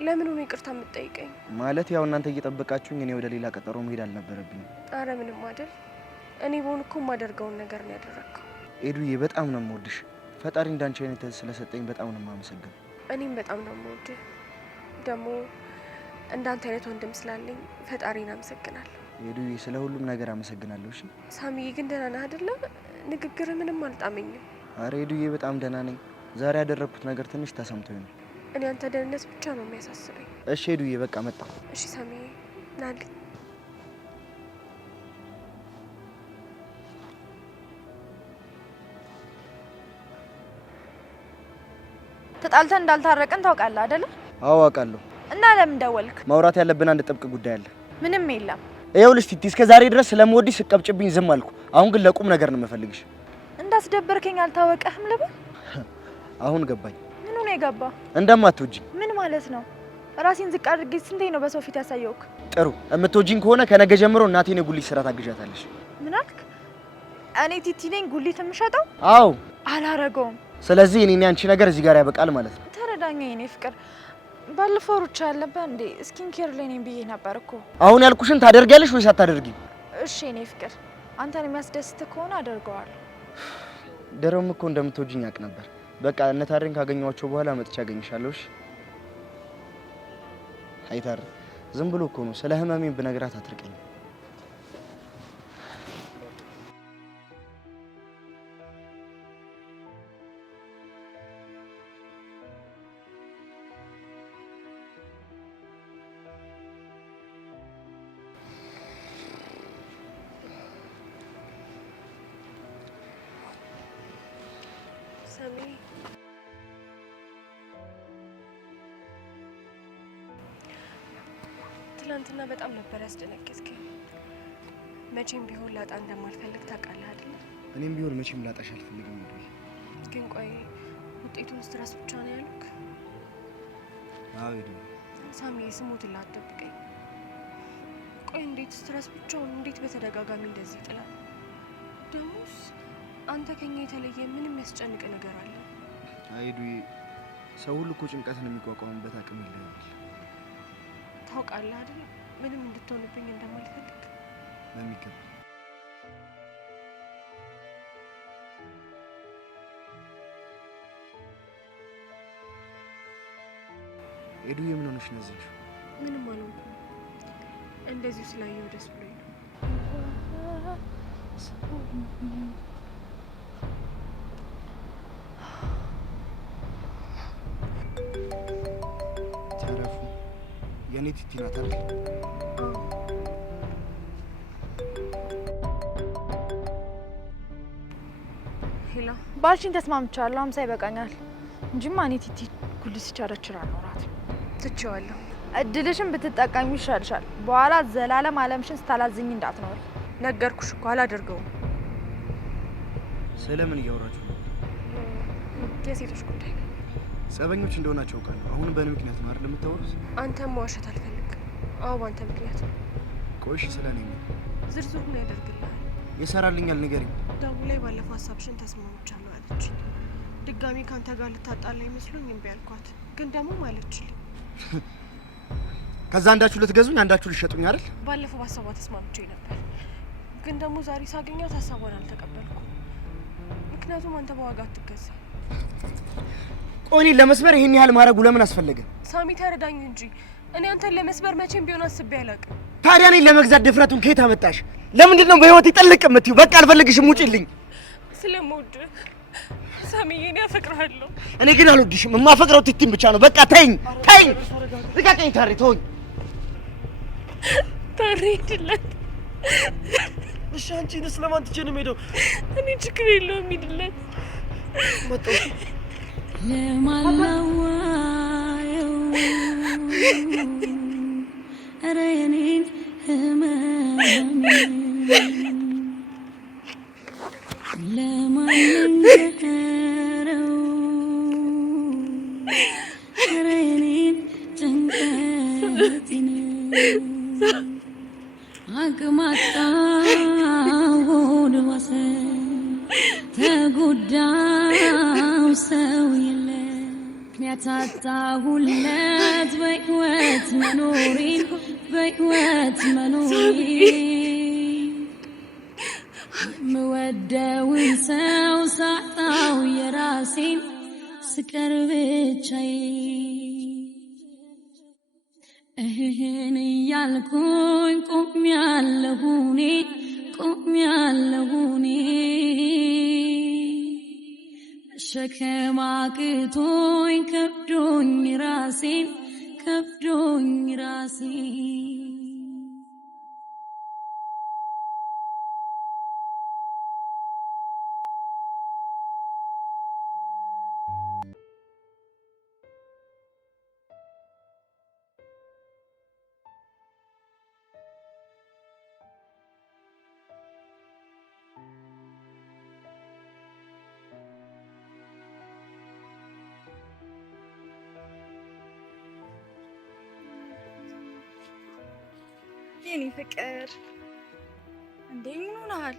ለምን ሆነ ይቅርታ የምትጠይቀኝ? ማለት ያው እናንተ እየጠበቃችሁኝ እኔ ወደ ሌላ ቀጠሮ መሄድ አልነበረብኝም። አረ ምንም አይደል። እኔ በሆን እኮ የማደርገውን ነገር ነው ያደረግከው። ሄዱዬ በጣም ነው የምወድሽ። ፈጣሪ እንዳንቺ አይነት ስለሰጠኝ በጣም ነው የማመሰግነው። እኔም በጣም ነው የምወድህ። ደግሞ እንዳንተ አይነት ወንድም ስላለኝ ፈጣሪን አመሰግናለሁ። ሄዱዬ ስለ ሁሉም ነገር አመሰግናለሁ። እሺ ሳሚዬ ግን ደህና ነህ አይደለ? ንግግር ምንም አልጣመኝም። አረ ሄዱዬ በጣም ደህና ነኝ። ዛሬ ያደረኩት ነገር ትንሽ ተሰምቶኝ ነው። እኔ አንተ ደህንነት ብቻ ነው የሚያሳስበኝ። እሺ ሄዱዬ በቃ መጣሁ። እሺ ሳሚዬ ናልኝ። ተጣልተን እንዳልታረቀን ታውቃለህ አይደለ? አዎ አውቃለሁ። እና ለምን ደወልክ? ማውራት ያለብን አንድ ጥብቅ ጉዳይ አለ። ምንም የለም። ይኸውልሽ ቲቲ እስከ ዛሬ ድረስ ስለምወድሽ ስቀብጭብኝ ዝም አልኩ። አሁን ግን ለቁም ነገር ነው የምፈልግሽ። እንዳስደበርከኝ አልታወቀህም ልበል? አሁን ገባኝ። ምኑ ነው የገባ? እንደማትወጂኝ። ምን ማለት ነው? ራሴን ዝቅ አድርጌ ስንቴ ነው በሰው ፊት ያሳየውክ? ጥሩ የምትወጂኝ ከሆነ ከነገ ጀምሮ እናቴን የጉሊት ስራ ታግዣታለሽ። ምን አልክ? እኔ ቲቲ ነኝ ጉሊት የምሸጠው? አዎ። አላረገውም። ስለዚህ እኔና አንቺ ነገር እዚህ ጋር ያበቃል ማለት ነው። ተረዳኝ የኔ ፍቅር። ባለፈው ሩቻ ያለበት እንዴ ስኪን ኬር ላይ ነኝ ብዬ ነበር እኮ። አሁን ያልኩሽን ታደርጊያለሽ ወይስ አታደርጊም? እሺ የኔ ፍቅር፣ አንተን የሚያስደስት ከሆነ አደርገዋለሁ። ድሮም እኮ እንደምትወጂኝ አውቅ ነበር። በቃ እነ ታሬን ካገኘኋቸው በኋላ መጥቼ አገኝሻለሁ። እሺ አይታር ዝም ብሎ እኮ ነው። ስለ ህመሜን ብነግራት አትርቀኝ። ትናንትና በጣም ነበር ያስደነገጥከኝ። መቼም ቢሆን ላጣ እንደማልፈልግ ታውቃለህ አይደል? እኔም ቢሆን መቼም ላጣሽ አልፈልግም ሄዱዬ። ግን ቆይ ውጤቱን ስትረስ ብቻ ነው ያሉክ? አዎ ሄዱዬ። ሳሚ ስሞትን ላትደብቀኝ። ቆይ እንዴት ስትረስ ብቻውን እንዴት በተደጋጋሚ እንደዚህ ይጥላል? ደሞስ አንተ ከኛ የተለየ ምንም ያስጨንቅ ነገር አለ? አይ ሄዱዬ፣ ሰው ሁሉ እኮ ጭንቀትን የሚቋቋምበት አቅም ይለያል። ታውቃለህ አይደል ምንም እንድትሆንብኝ እንደማልፈልግ? በሚገባ ሄዱዬ። ምን ሆነሽ ነው እዚህ? ምንም አልሆንኩም። እንደዚሁ ስላየው ደስ ብሎኝ ነው። ተረፉ የኔ ቲቲ ናት አይደል? ሄሎ ባልሽኝ ተስማምቻለሁ። 50 ይበቃኛል እንጂማ እኔ ቲቲ ኩልስ ቸረችራ አልኖራት። ትቼዋለሁ። እድልሽን ብትጠቀሚ ይሻልሻል። በኋላ ዘላለም አለምሽን ስታላዝኝ እንዳትኖሪ። ነገርኩሽ እኮ አላደርገውም። ስለምን እያወራችሁ ነው? የሴቶች ጉዳይ። ጸበኞች እንደሆናቸው አውቃለሁ። አሁን በእኔ ምክንያት ነው አይደል የምታወሩት? አንተም መዋሸት አልፈልግም። አዎ በአንተ ምክንያት ነው። ቆይሽ ስለኔ ነው ዝርዝሩን ያደርግልሃል። ይሰራልኛል። ንገሪኝ። ደውላ ላይ ባለፈው ሀሳብሽን ተስማምቻለሁ አለች። ድጋሚ ካንተ ጋር ልታጣላ ይመስሉኝ እምቢ አልኳት። ግን ደግሞ አለችልኝ። ከዛ አንዳችሁ ልትገዙኝ አንዳችሁ ልትሸጡኝ አይደል? ባለፈው በሀሳቧ ተስማምቼ ነበር። ግን ደግሞ ዛሬ ሳገኛት ሀሳቧን አልተቀበልኩም። ምክንያቱም አንተ በዋጋ አትገዛ። ቆይ እኔን ለመስበር ይሄን ያህል ማድረጉ ለምን አስፈለገ? ሳሚ ተረዳኝ እንጂ እኔ አንተን ለመስበር መቼም ቢሆን አስቤ አላውቅም። ታዲያ እኔን ለመግዛት ድፍረቱን ከየት አመጣሽ? ለምንድን ነው በህይወቴ ጥልቅ የምትይው? በቃ አልፈልግሽም፣ ውጪልኝ። ስለምወድህ ሳሚዬ፣ እኔ አፈቅርሃለሁ። እኔ ግን አልወድሽም። የማፈቅረው ቲቲን ብቻ ነው። በቃ ተይኝ፣ ተይኝ፣ ልቀቀኝ። ታሪ ተወኝ። ታሪ ሂድለት። እሺ አንቺንስ ለማን ትቼ ነው የምሄደው? እኔ ችግር የለውም ሂድለት። መጣሁ። ለማላዋየው ኧረ የኔን ህመም ለማልነገረው ኧረ የኔን ጭንቀቴን አቅም አጣሁ ሆድ ዋሰኝ ተጎዳው ሰው የለ ምክንያት አጣሁለት በሕይወት መኖሬን በሕይወት መኖሬን ምወደውን ሰው ሳጣው የራሴን ስቀር ብቻዬን እህን እያልኩኝ ቆሜያለሁ እኔ ሸክም አቅቶኝ ከብዶኝ ራሴን የኔ ፍቅር እንዴ ምን ሆነሃል?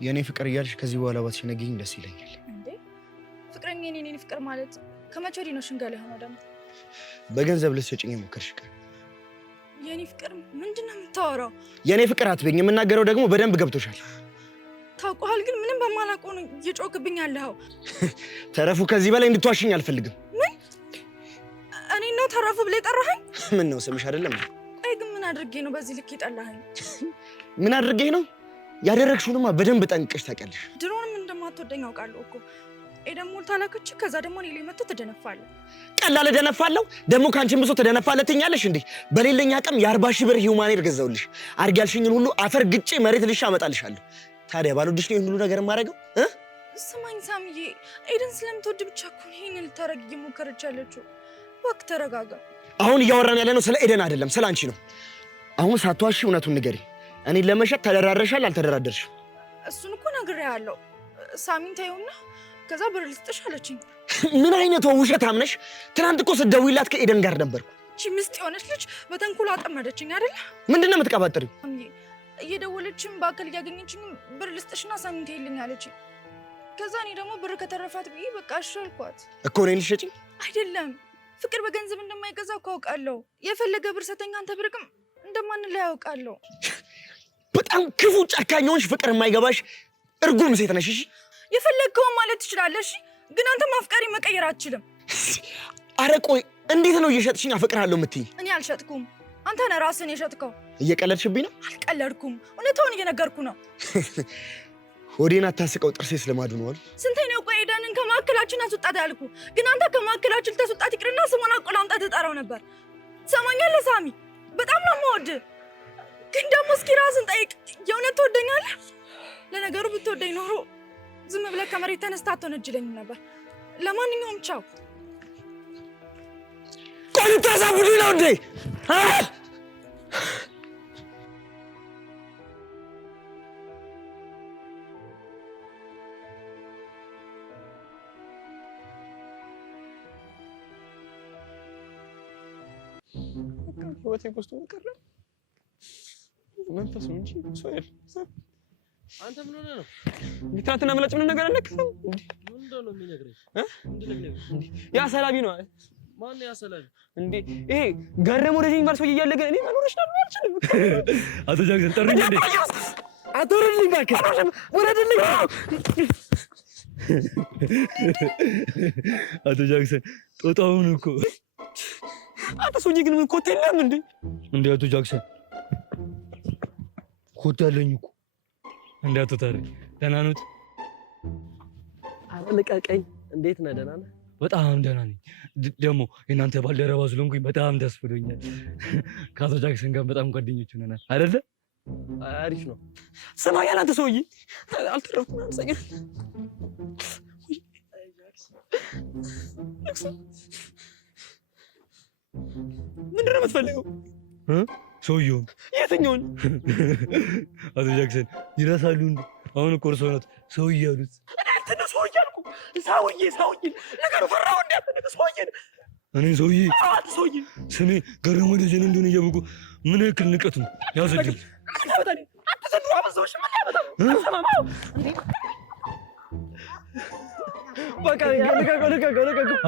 የኔ ፍቅር እያልሽ ከዚህ በኋላ ባትሸነግኝ ደስ ይለኛል። እንዴ ፍቅረኛ የኔ ፍቅር ማለት ከመቼ ወዲህ ነው ሽንገላ የሆነው ደግሞ? በገንዘብ ልትሰጪኝ የሞከርሽ ቀን የኔ ፍቅር ምንድነው የምታወራው? የኔ ፍቅር አትበኝ። የምናገረው ደግሞ በደንብ ገብቶሻል። ታውቀዋል ግን ምንም በማላውቀው ነው እየጮክብኝ ያለኸው። ተረፉ፣ ከዚህ በላይ እንድትዋሽኝ አልፈልግም። ምን? እኔ ነው ተረፉ ብለህ ጠራኸኝ? ምን ነው ስምሽ አይደለም? አይ ግን ምን አድርጌ ነው በዚህ ልክ ይጠላኸኝ? ምን አድርጌ ነው? ያደረግሽውንማ በደንብ ጠንቅቀሽ ታውቂያለሽ። ድሮንም እንደማትወደኝ አውቃለሁ እኮ። ደግሞ ታላከች ከዛ ደግሞ እኔ ላይ መጥተህ ትደነፋለህ። ቀላል እደነፋለሁ? ደግሞ ካንቺም ብሶ ትደነፋለህ ትኛለሽ እንዴ? በሌለኝ አቅም የ40,000 ብር ሂውማኔር ገዛውልሽ። አርግ ያልሽኝን ሁሉ አፈር ግጬ መሬት ልሻ አመጣልሻለሁ። ታዲያ ባልወድሽ ነው ሁሉ ነገር የማደርገው? ስማኝ ሳምዬ፣ ኤደን ስለምትወድ ብቻ እኮ ይሄን ልታረግ እየሞከረች ያለችው። እባክህ ተረጋጋ። አሁን እያወራን ያለ ነው ስለ ኤደን አይደለም፣ ስለ አንቺ ነው። አሁን ሳትዋሺ እውነቱን ንገሪ። እኔን ለመሸጥ ተደራድረሻል አልተደራደርሽም? እሱን እኮ ነግሬሃለሁ። ሳሚን ተይውና ከዛ ብር ልስጥሽ አለችኝ። ምን አይነት ውሸታም ነሽ? ትናንት እኮ ስትደውይላት ከኤደን ጋር ነበርኩ። እቺ ምስጥ የሆነች ልጅ በተንኮል አጠመደችኝ አይደለ? ምንድን ነው የምትቀባጥሪው? እየደወለችም በአካል እያገኘችኝ ብር ልስጥሽና ሳሚን ተይልኝ አለችኝ። ከዛ እኔ ደግሞ ብር ከተረፋት ብዬ በቃ እሺ አልኳት። እኮ እኔን ልትሸጪኝ? አይደለም፣ ፍቅር በገንዘብ እንደማይገዛ እኮ አውቃለሁ። የፈለገ ብር ሰተኛ አንተ ብርቅም እንደማንለያይ አውቃለሁ። በጣም ክፉ ጨካኝ ሆንሽ። ፍቅር የማይገባሽ እርጉም ሴት ነሽ። እሺ የፈለግከውን ማለት ትችላለህ፣ እሺ ግን አንተ ማፍቀሪ መቀየር አትችልም። አረ ቆይ እንዴት ነው እየሸጥሽኝ አፈቅርሃለሁ የምትይኝ? እኔ አልሸጥኩም፣ አንተ ነህ ራስህን የሸጥከው። እየቀለድሽብኝ ነው? አልቀለድኩም፣ እውነታውን እየነገርኩ ነው። ሆዴን አታስቀው፣ ጥርሴ ስለማዱ ነው አሉ። ስንቴ ነው ቆይ ኤደንን ከማዕከላችን አስወጣት ያልኩ? ግን አንተ ከማዕከላችን ልታስወጣት ይቅርና ስሟን አቆላምጠህ ትጠራው ነበር። ትሰማኛለህ ሳሚ? በጣም ነው የምወድህ፣ ግን ደግሞ እስኪ ራስን ጠይቅ። የእውነት ትወደኛለህ? ለነገሩ ብትወደኝ ኖሮ ዝም ብለህ ከመሬት ተነስታ አትወነጅለኝም ነበር። ለማንኛውም ቻው። ቆይ ልታሳብዱኝ ነው እንዴ? ህይወቴ ጎስቶ ቀረ። መንፈስ ነው እንጂ ሰው የለም። አንተ ምን ሆነህ ነው? ትናንትና መላጭ ምን ነገር አለክ? ምንድን ነው የሚነግረኝ? ያ ሰላቢ ነው። ማን ያ ሰላቢ? እንዴ ይሄ ገረመው ወደዚህ የሚባል ሰውዬ እያለ ግን እኔ መኖርሽ ነው አልችልም። አቶ ጃክሰን ጠሩኝ እንዴ? አትወርድልኝ እባክህ፣ ውረድልኝ። አቶ ጃክሰን ጦጣውን እኮ አንተ ሰውዬ ግን ምን ኮቴ የለም እንዴ? እንዴ አቶ ጃክሰን ኮቴ አለኝ እኮ። እንዴ አቶ ታሪ ደህና ነዎት? ኧረ ልቀቀኝ። እንዴት ነህ? ደህና ነህ? በጣም ደህና ነኝ። ደግሞ የእናንተ ባልደረባ ስለሆንኩኝ በጣም ደስ ብሎኛል። ከአቶ ጃክሰን ጋር በጣም ጓደኞች ሆነናል አይደለ? አሪፍ ነው። ስማ ያላንተ ሰውዬ አልተረፍኩም። አምሳኛ ምንድን ነው የምትፈልገው? ሰውዬው የትኛውን? አቶ ጃክሰን ይረሳሉ እንዴ? አሁን እኮ እርስዎ ኖት ሰውዬ ያሉት። እኔ ሰውዬ አልኩ። ሰውዬ ነገሩ ፈራሁ እንዴ? ሰውዬ እኔ ሰውዬ ሰውዬ ስሜ ገረመው ደጀን እንደሆነ እያወቁ ምን ያክል ንቀት ነው ያዘልኝ። በቃ ልቀቀው።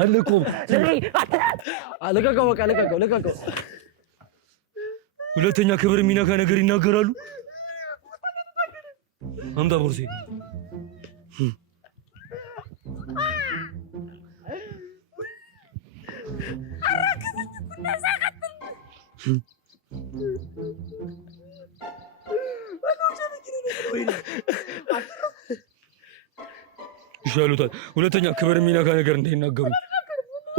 አልለቀውም። ልቀቀው። ሁለተኛ ክብር የሚነካ ነገር ይናገራሉ። አምጣ ቦርሴ። ይሻሉታል። ሁለተኛ ክብር የሚነካ ነገር እንዳይናገሩ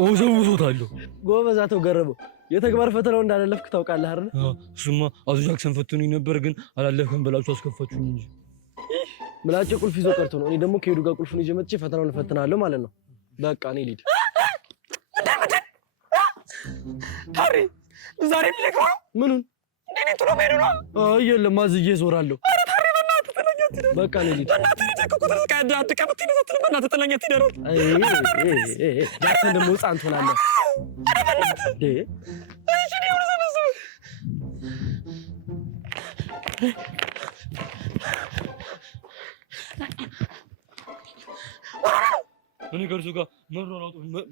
እወዘውዞታለሁ። ጎበዝ አቶ ገረመው፣ የተግባር ፈተናው እንዳላለፍክ ታውቃለህ አይደል? እሱማ አቶ ጃክሰን ፈትኑኝ ነበር፣ ግን አላለፍክም ብላችሁ አስከፋችሁኝ እንጂ። ምላጭ ቁልፍ ይዞ ቀርቶ ነው። እኔ ደግሞ ከሄዱ ጋር ቁልፉን ይዤ መጥቼ ፈተናውን እፈትናለሁ ማለት ነው። በቃ እኔ ልሂድ። ታሪ ዛሬ ልልከው ነው? ምኑን? እኔ ጥሎ መሄዱ ነው? አይ የለም፣ አዝዬ እዞራለሁ። ኧረ ታሪ በእናትህ ጥለኝ አትሂድ። በቃ እኔ ልሂድ። በእናትህ ልጅ እኮ ቁጥር ቀዳ አትቀምጥ ይነሳት። በእናትህ ጥለኝ አትሂድ። ጃክሰን ደግሞ ሕፃን ትሆናለህ። ኧረ በእናትህ እንዴ! እሺ ነው ሰበሰበ። እኔ ከእርሱ ጋር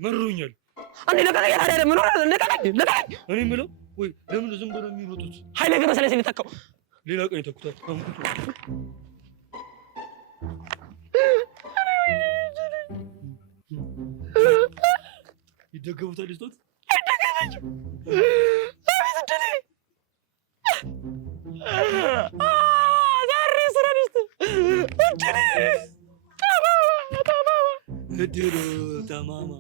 መሮኛል። አንዴ ለቀቀኝ። ታዲያ ምን ሆነ? ለቀቀኝ። እኔ የምለው ወይ ለምን ዝም ብለው የሚሮጡት? ኃይሌ ገብረስላሴን የተካው ሌላ ቀን ይተኩታል። ይደገሙታል። ስቶት እድሉ ተማማ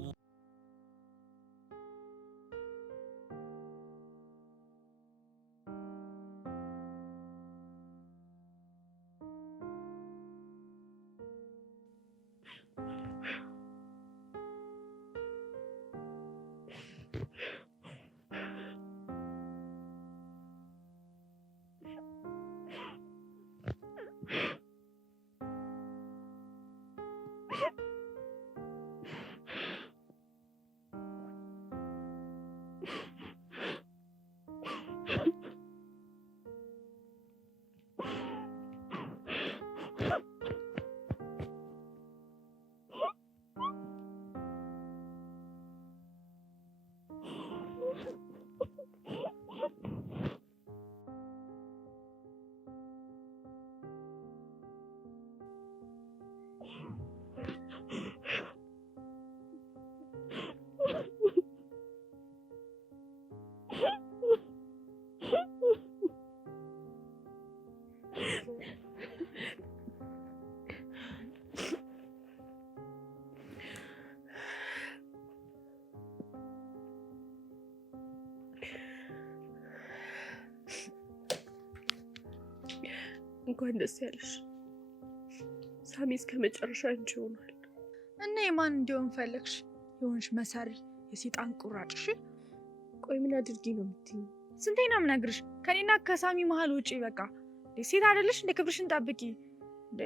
እንኳን ደስ ያለሽ ሳሚ። እስከ መጨረሻ አንቺ ሆኗል። እና የማን እንዲሆን ፈለግሽ? የሆንሽ መሰሪ የሰይጣን ቁራጭ። እሺ ቆይ ምን አድርጊ ነው የምትይኝ? ስንቴ ነው የምነግርሽ? ከኔና ከሳሚ መሀል ውጪ። በቃ ሴት አይደለሽ እንደ ክብርሽን ጠብቂ። እንዴ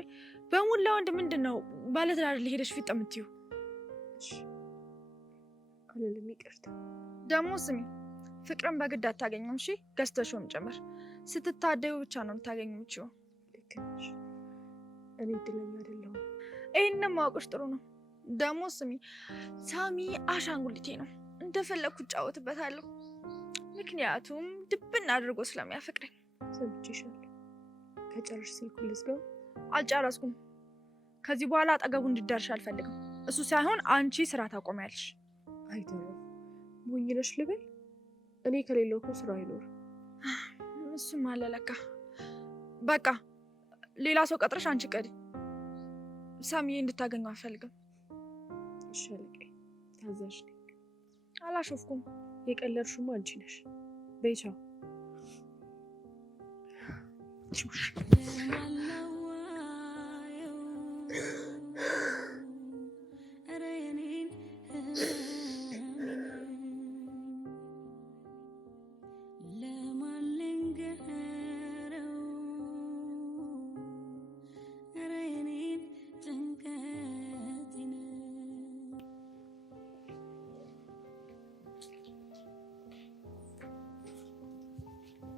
በሙላ ወንድ ምንድነው ባለትዳር ሄደሽ ፊት የምትይው? እሺ አለልም፣ ይቅርታ። ደግሞ ስሚ፣ ፍቅርን በግድ አታገኙም። እሺ ገዝተሽውም ጭምር ስትታደዩ ብቻ ነው የምታገኙው። ልክ ነሽ። እኔ እድለኛ አይደለሁም። ይሄንን ማወቅሽ ጥሩ ነው። ደግሞ ስሚ፣ ሳሚ አሻንጉሊቴ ነው፣ እንደፈለኩ እጫወትበታለሁ። ምክንያቱም ድብና አድርጎ ስለሚያፈቅረኝ። ሰምቼሻለሁ። ከጨረሽ ስልኩን ልዝጋው። አልጨረስኩም። ከዚህ በኋላ አጠገቡ እንድትደርሽ አልፈልግም። እሱ ሳይሆን አንቺ ስራ ታቆሚያለሽ። አይተረፍ ሞኝ ነሽ ልበል? እኔ ከሌለው እኮ ስራ አይኖር። እሱም አለ ለካ። በቃ ሌላ ሰው ቀጥረሽ አንቺ ቀሪ። ሳሚዬ እንድታገኘው አልፈልግም። እሺ አለቃዬ፣ ታዛዥ ነኝ። አላሾፍኩም። የቀለድሽማ አንቺ ነሽ። በይ ቻው።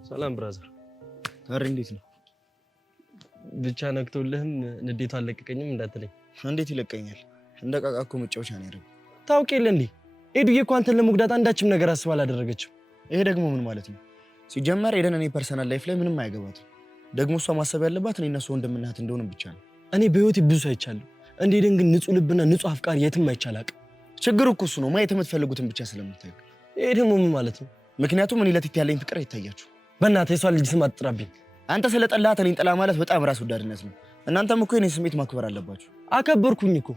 ሰላም ብራዘር። ኧረ እንዴት ነው? ብቻ ነክቶልህም ንዴቱ አልለቀቀኝም እንዳትለኝ። እንዴት ይለቀኛል? እንደ ቃቃ እኮ መጫወቻ ነው ያደረገው። ታውቅ የለ እንዴ ኤዱዬ እኮ አንተን ለመጉዳት አንዳችም ነገር አስባ አላደረገችም። ይሄ ደግሞ ምን ማለት ነው? ሲጀመር ኤደን እኔ ፐርሰናል ላይፍ ላይ ምንም አያገባትም። ደግሞ እሷ ማሰብ ያለባት እኔ እና እሷ ወንድምና እህት እንደሆነ ብቻ ነው። እኔ በህይወቴ ብዙ አይቻለሁ። እንደ ኤደን ግን ንጹህ ልብና ንጹህ አፍቃሪ የትም አይቻላቅ። ችግሩ እኮ እሱ ነው፣ ማየት የምትፈልጉትን ብቻ ስለምታዩ። ይሄ ደግሞ ምን ማለት ነው? ምክንያቱም እኔ ለቲት ያለኝ ፍቅር ይታያችሁ። በእናትህ የሷ ልጅ ስም አትጥራብኝ። አንተ ስለጠላሃት እኔን ጥላ ማለት በጣም ራስ ወዳድነት ነው። እናንተም እኮ የኔን ስሜት ማክበር አለባችሁ። አከበርኩኝ እኮ።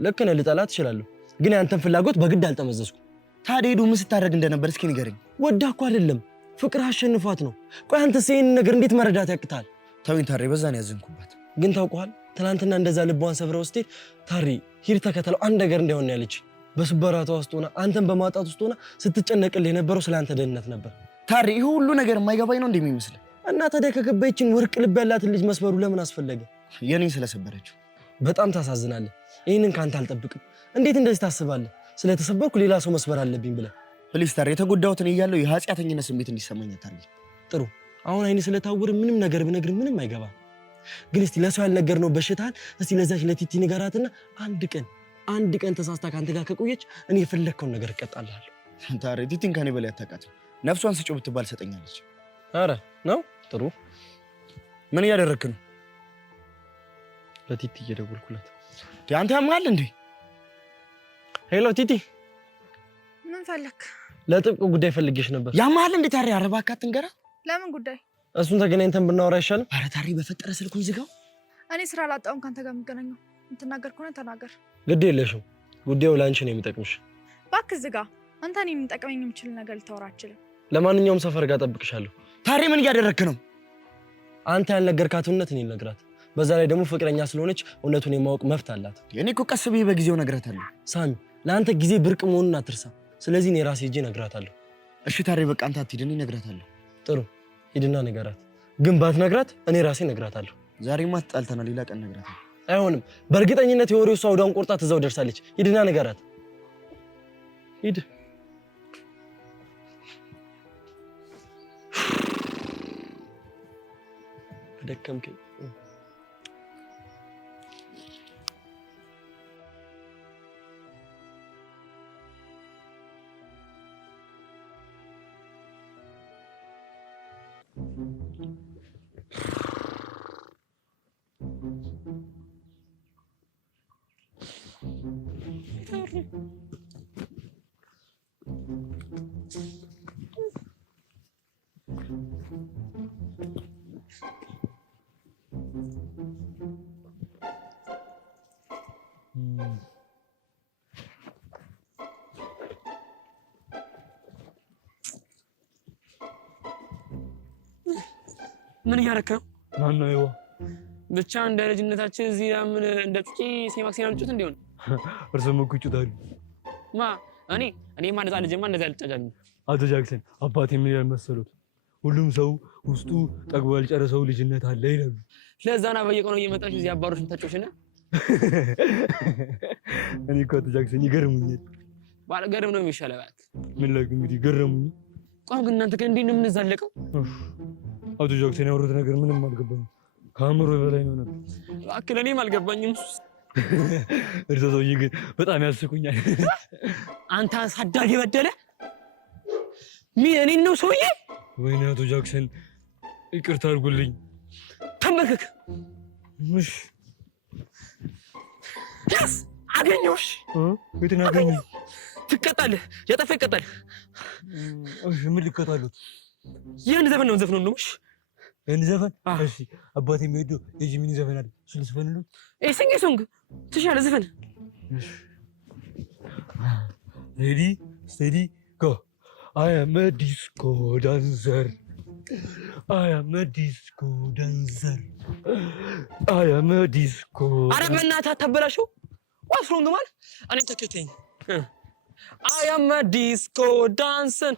ልክ ነህ፣ ልጠላት እችላለሁ፣ ግን ያንተን ፍላጎት በግድ አልጠመዘዝኩም። ታዲያ ሄዱ ምን ስታደርግ እንደነበር እስኪ ንገረኝ። ወዳ እኮ አይደለም ፍቅር አሸንፏት ነው። ቆይ አንተስ ይሄንን ነገር እንዴት መረዳት ያቅታል? ተውኝ ታሬ፣ በዛ ነው ያዘንኩባት። ግን ታውቀዋል፣ ትናንትና እንደዛ ልቧን ሰብረው ስትሄድ ታሬ ሂድ ተከተለው አንድ ነገር እንዳይሆን ነው ያለች። በስበራቷ ውስጥ ሆና አንተን በማጣት ውስጥ ሆና ስትጨነቅልህ የነበረው ስለአንተ ደህንነት ነበር። ታሬ ይሄ ሁሉ ነገር የማይገባኝ ነው እንደሚመስል እና ታዲያ ከገባይችን ወርቅ ልብ ያላትን ልጅ መስበሩ ለምን አስፈለገ? የኔን ስለሰበረችው። በጣም ታሳዝናለህ። ይህንን ካንተ አልጠብቅም። እንዴት እንደዚህ ታስባለህ? ስለተሰበርኩ ሌላ ሰው መስበር አለብኝ ብለህ። ፕሊስ ታሬ፣ የተጎዳሁት እኔ እያለሁ የኃጢአተኝነት ስሜት እንዲሰማኝ አታርጊ። ጥሩ፣ አሁን አይኔ ስለታወረ ምንም ነገር ብነግር ምንም አይገባም። ግን እስቲ ለሰው ያልነገርነው በሽታን እስቲ ለዛች ለቲቲ ንገራትና አንድ ቀን ተሳስታ ካንተ ጋር ከቆየች እኔ የፈለግከውን ነገር እቀጣልሃለሁ። ታሬ ቲቲን ከኔ በላይ አታውቃትም። ነፍሷን ስጪው ብትባል ሰጠኛለች። አረ ነው ጥሩ። ምን እያደረግክ ነው? ለቲቲ እየደወልኩላት። አንተ ያምሃል እንዴ? ሄሎ ቲቲ፣ ምን ፈለክ? ለጥብቅ ጉዳይ ፈልጌሽ ነበር። ያምሃል እንዴ? ታሬ ኧረ እባክህ አትንገራ። ለምን ጉዳይ? እሱን ተገናኝተን ብናወራ አይሻልም? ኧረ ታሬ በፈጠረ ስልኩን ዝጋው። እኔ ስራ ላጣውን ካንተ ጋር የምገናኘው። የምትናገር ከሆነ ተናገር። ግድ የለሽም፣ ጉዳዩ ለአንቺ ነው የሚጠቅምሽ። እባክህ ዝጋ። አንተ እኔን የሚጠቅመኝ የምችል ነገር ልታወራ አትችልም። ለማንኛውም ሰፈር ጋር ጠብቅሻለሁ። ታሬ ምን እያደረግክ ነው? አንተ ያልነገርካት እውነት እኔ ልነግራት። በዛ ላይ ደግሞ ፍቅረኛ ስለሆነች እውነቱን የማወቅ መብት አላት። እኔ እኮ ቀስ ብዬ በጊዜው እነግራታለሁ። ሳሚ፣ ለአንተ ጊዜ ብርቅ መሆኑን አትርሳ። ስለዚህ እኔ ራሴ ሄጄ እነግራታለሁ። እሺ ታሬ በቃ አንተ አትሂድ፣ እኔ እነግራታለሁ። ጥሩ፣ ሂድና ንገራት። ግን ባትነግራት እኔ ራሴ እነግራታለሁ። ዛሬማ ተጣልተናል፣ ሌላ ቀን እነግራታለሁ። አይሆንም። በእርግጠኝነት የወሬው እሷ ወዲያውኑ ቆርጣ ትዛው ደርሳለች። ሂድና ንገራት። ሂድ። ደከምከኝ። ምን እያደረክ ነው? ማነው ይዋ? ብቻ እንደ ልጅነታችን እዚህ ምን እንደ ጩጪ ሲማክሲና ልጩት እንዲሆን እርሱም እኮ ይጩታሉ። እኔማ እንደዛ ልጅማ እንደዛ ልጫጫኝ። አቶ ጃክሰን አባቴ ምን ይላል መሰሉት? ሁሉም ሰው ውስጡ ጠግቦ ያልጨረሰው ልጅነት አለ ይላሉ። ለዛና በየቀኑ እየመጣሽ እዚህ አባሮሽ ተጫውሽና እኔ እኮ አቶ ጃክሰን ይገርሙኛል። ባልገርም ነው የሚሻለው። እባክህ ምን ላድርግ እንግዲህ ገረሙኝ። ቆይ ግን እናንተ እንዴት ነው የምንዛለቀው? አቶ ጃክሰን ያወሩት ነገር ምንም አልገባኝም። ከአእምሮ በላይ ነው ነበር። እባክህ ለእኔም አልገባኝም። እርሶ ሰውዬ ግን በጣም ያስቁኛል። አንተ አሳዳጊ በደለ እኔን ነው ሰውዬ? ወይኔ አቶ ጃክሰን ይቅርታ አድርጉልኝ። ተንበርክክ። እሺ ያስ አገኘሁሽ። የትን አገኘ? ትቀጣለህ። ያጠፋ ይቀጣል። እሺ ምን ልቀጣሉት? ይህን ዘፈን ነው ዘፈን ነው። እሺ ይህን ዘፈን? እሺ አባቴ የሚወደው የጂሚኒ ዘፈን አለ። እሱን ዘፈንልዎት? ሲንግ ሶንግ ትሻለ ዘፈን። ሬዲ ስቴዲ ጎ I am a disco dancer. I am a disco dancer. I am a disco. አረ በእናትህ አታበላሽው። What's wrong ማለት? እኔም ተከተኝ። I am a disco dancer.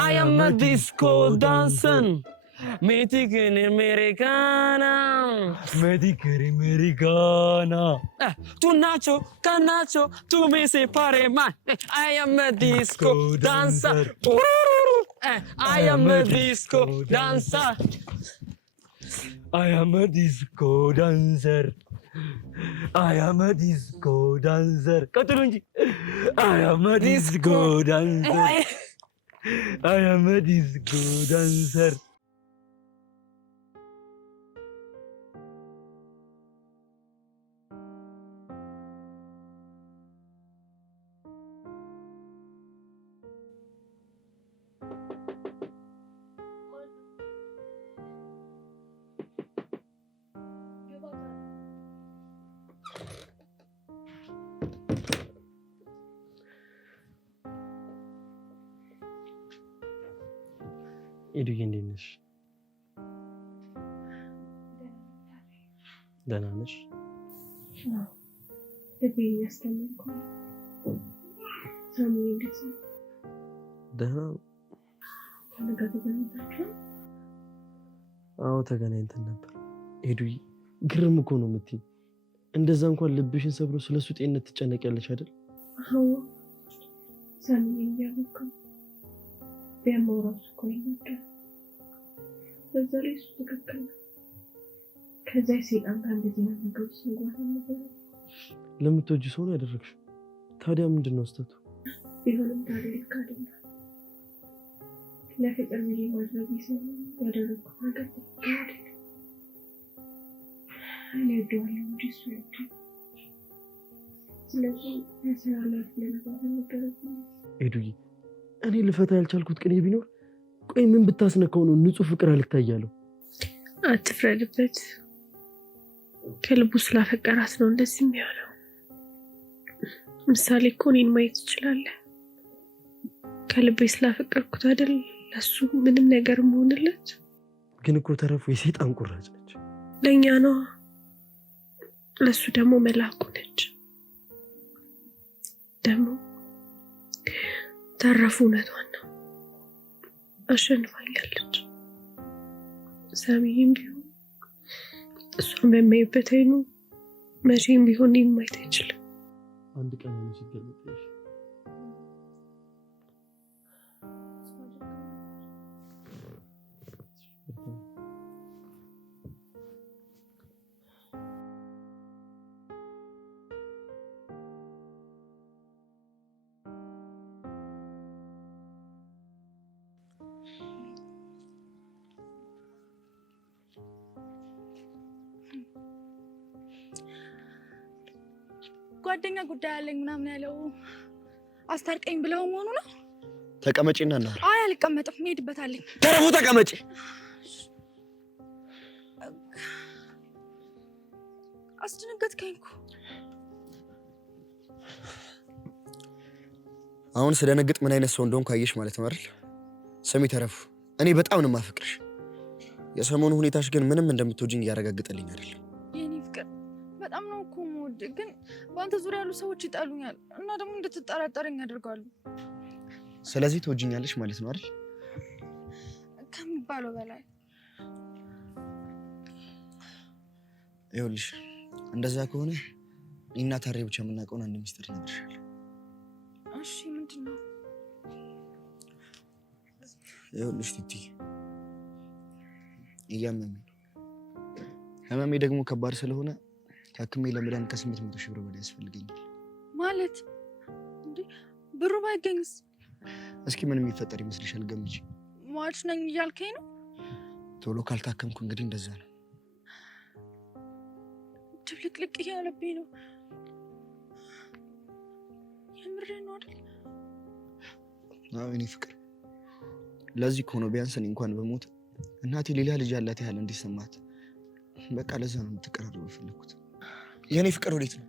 I am a disco dancer. Meticere americana. Meticere americana. Tu nacho, canacho, tu me separe man. I am a disco dancer. I am a disco dancer. I am a disco dancer. I am a disco dancer. ቀጥሉ እንጂ. I am a disco dancer. I am a disco dancer. ኤዱዬ እንዴት ነሽ? ደህና ነሽ? ልቤን ያስተምርኩ ሳሚ እንዴት ነው? ደህና ነው። ተነጋግረናል። አዎ ተገናኝተን ነበር። ኤዱዬ ግርም እኮ ነው የምትይኝ። እንደዛ እንኳን ልብሽን ሰብሮ ስለሱ ጤንነት ትጨነቂያለሽ አይደል? አዎ ሳሚ እያወቀ በመራስ ቆይ ነበር። በዛ ላይ እሱ ትክክል ነው። ከዛ ሲጣን እንደዚህ ነገር ሲጓዝ ነበር። ለምትወጂ ሰው ነው ያደረግሽው። ታዲያ ምንድነው ስህተቱ? ቢሆንም ታዲያ ካደለ ለፍቅር ብዬ ማድረግ ይሰማል ያደረኩት ነገር ትክክል አይደለም። እኔ ደዋለሁ እንጂ እሱ ያደረገ ስለዚህ ያሰራለሁ ለነገር ነበር። ኤዱዬ እኔ ልፈታ ያልቻልኩት ቅኔ ቢኖር ቆይ ምን ብታስነካው ነው ንጹህ ፍቅር አልታያለው? አትፍረድበት። ከልቡ ስላፈቀራት ነው እንደዚህ የሚሆነው። ምሳሌ እኮ እኔን ማየት ትችላለህ። ከልቤ ስላፈቀርኩት አይደል ለሱ ምንም ነገር መሆንለት። ግን እኮ ተረፉ የሰይጣን ቁራጭ ነች። ለኛ ነው፣ ለሱ ደግሞ መላኩ ነች። ደግሞ ተረፉ እውነቷን ነው፣ አሸንፋኛለች። ሳሚም ቢሆን እሷን በማይበት አይኑ መቼም ቢሆን ማየት አይችልም። አንድ ቀን ነው ሲገለጥሽ። ጓደኛ ጉዳይ አለኝ ምናምን ያለው አስታርቀኝ ብለው መሆኑ ነው። ተቀመጪና እናወራ። አይ አልቀመጥም፣ እሄድበታለሁ። ተረፉ ተቀመጪ። አስደነገጥከኝ እኮ። አሁን ስለነግጥ ምን አይነት ሰው እንደሆንኩ አየሽ ማለት ነው አይደል? ስሚ ተረፉ፣ እኔ በጣም ነው የማፈቅርሽ። የሰሞኑ ሁኔታሽ ግን ምንም እንደምትወጂኝ እያረጋግጠልኝ አይደለም። የኔ ፍቅር በጣም ነው እኮ የምወድህ፣ ግን በአንተ ዙሪያ ያሉ ሰዎች ይጠሉኛል እና ደግሞ እንድትጠራጠረኝ ያደርጋሉ። ስለዚህ ትወጂኛለሽ ማለት ነው አይደል? ከሚባለው በላይ። ይኸውልሽ እንደዛ ከሆነ እኔና ታሬ ብቻ የምናውቀውን አንድ ሚስጥር እነግርሻለሁ። እሺ ምንድን ነው? ይኸውልሽ ቲቲ እያመመኝ ነው። ህመሜ ደግሞ ከባድ ስለሆነ ታክሜ ለመዳን ከ800 ሺህ ብር በላይ ያስፈልገኛል። ማለት እንዴ? ብሩ ባይገኝስ? እስኪ ምን የሚፈጠር ይመስልሻል? ገምጂ። ሟች ነኝ እያልከኝ ነው? ቶሎ ካልታከምኩ እንግዲህ እንደዛ ነው። ድብልቅልቅ እያለብኝ ነው። የምሬን ነው አይደል? አዎ የኔ ፍቅር፣ ለዚህ እኮ ነው ቢያንስ እኔ እንኳን በሞት እናቴ ሌላ ልጅ ያላት ያህል እንዲሰማት፣ በቃ ለዛ ነው የምትቀራረበው የፈለኩት። የኔ ፍቅር ወዴት ነው?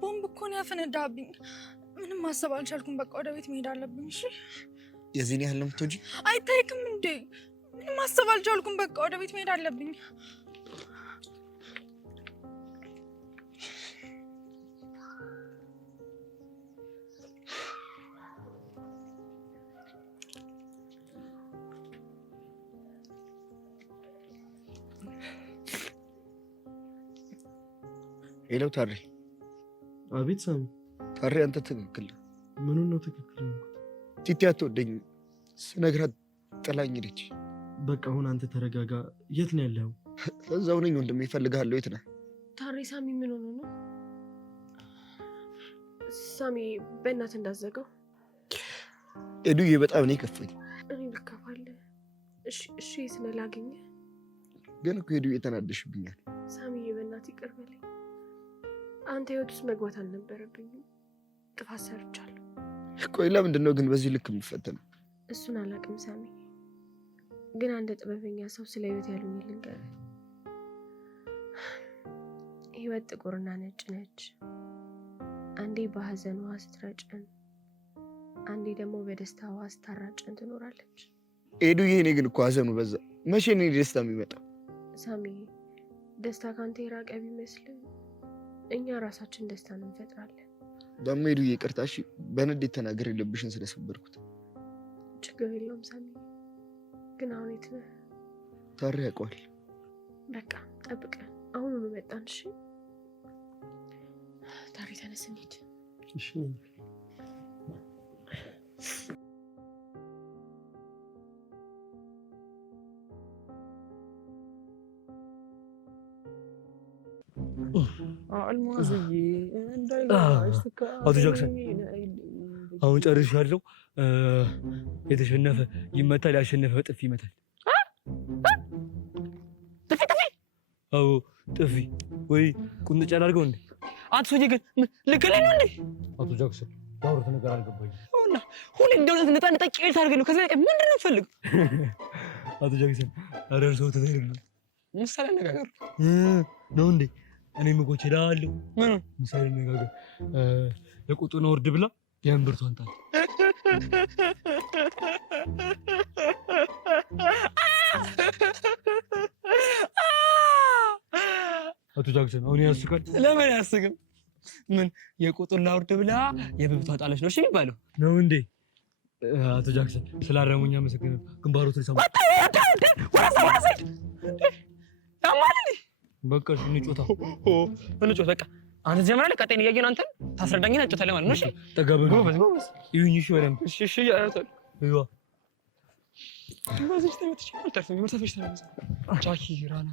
ቦምብ እኮ ነው ያፈነዳብኝ። ምንም ማሰብ አልቻልኩም። በቃ ወደ ቤት መሄድ አለብኝ። እሺ የዚህን ያህል ነው የምትወጂኝ? አይታይክም እንዴ? ምንም ማሰብ አልቻልኩም። በቃ ወደ ቤት መሄድ አለብኝ። ሄሎ ታሬ። አቤት ሳሚ። ታሬ አንተ ትክክል። ምኑን ነው ትክክል? ቲቲ አትወደኝም ስነግራት ጥላኝ ሄደች። በቃ አሁን አንተ ተረጋጋ። የት ነው ያለው? እዛው ነኝ ወንድሜ፣ እፈልግሃለሁ። የት ነህ? ታሬ ሳሚ ምን ሆኖ ነው? ሳሚ በእናትህ እንዳዘጋው። ኤዱዬ በጣም ነው የከፋኝ። እኔ ልከፋል። እሺ ስለ ላገኘህ ግን እኮ ኤዱዬ ተናደሽብኛል። ሳሚዬ በእናትህ ይቅር በለኝ። አንተ ህይወት ውስጥ መግባት አልነበረብኝም። ጥፋት ሰርቻለሁ። ቆይ ለምንድን ነው ግን በዚህ ልክ የምፈተነው? እሱን አላውቅም ሳሚ፣ ግን አንድ ጥበበኛ ሰው ስለ ህይወት ያሉኝ ልንገርህ። ህይወት ጥቁርና ነጭ ነች። አንዴ በሀዘን ውሃ ስትረጨን፣ አንዴ ደግሞ በደስታ ውሃ ስታራጨን ትኖራለች። ኤዱዬ እኔ ግን እኮ ሀዘኑ በዛ። መቼ ነው ደስታ የሚመጣው? ሳሚ ደስታ ካንተ የራቀ ቢመስልም እኛ ራሳችን ደስታን እንፈጥራለን። ደግሞ ኤዱዬ ይቅርታ እሺ፣ በንዴት ተናገር የለብሽን ስለሰበርኩት። ችግር የለውም ሳሚ፣ ግን አሁን የት ነህ? ታሬ ያውቀዋል። በቃ ጠብቀን አሁኑኑ መጣን። እሺ ታሬ ተነስ እንሂድ። እሺ አልማዝዬ እንዳይላሽ አቶ ጃክሰን አሁን ጨርሻለሁ። የተሸነፈ ይመታል፣ ያሸነፈ ጥፊ ይመታል። ጥፊ ጥፊ? አዎ ጥፊ። ወይ ቁንጫ ላድርገው እንዴ? አንተ ሰውዬ ግን ልክልኝ ነው እንዴ? አቶ ጃክሰን ያወሩት ነገር አልገባኝም። ሁሌ እንደውነት ነጣ ቄስ አድርገህ ነው። ከዛ ምንድን ነው ፈልግ? አቶ ጃክሰን አደርሰው ተዘይሩ ምሳሌ አነጋገር ነው እንዴ? እኔም እኮ እችላለሁ። ምን ምሳሌ አነጋገር? የቁጡን ወርድ ብላ የእምብርቷን ጣል። አቶ ጃክሰን አሁን ያስቃል። ለምን አያስቅም? ምን የቁጡን ላውርድ ብላ የብብቷን ጣለች ነው እሺ የሚባለው ነው እንዴ? አቶ ጃክሰን ስላረሙኝ አመሰግናለሁ። ግንባሮት ልሰማ በቃ እንጮታው እንጮት በቃ አንተ ጀምራለ። ቀጣይ እያየን አንተን ታስረዳኝና እንጮታለን ማለት ነው። እሺ ተጋበሉ። ጎበዝ ጎበዝ። ይሁን እሺ በደምብ እሺ እሺ ያያታል። ይዋ በዚህ ተመትሽ አልተርፍም። ምርታፈሽ ተነሳ ቻኪ ራና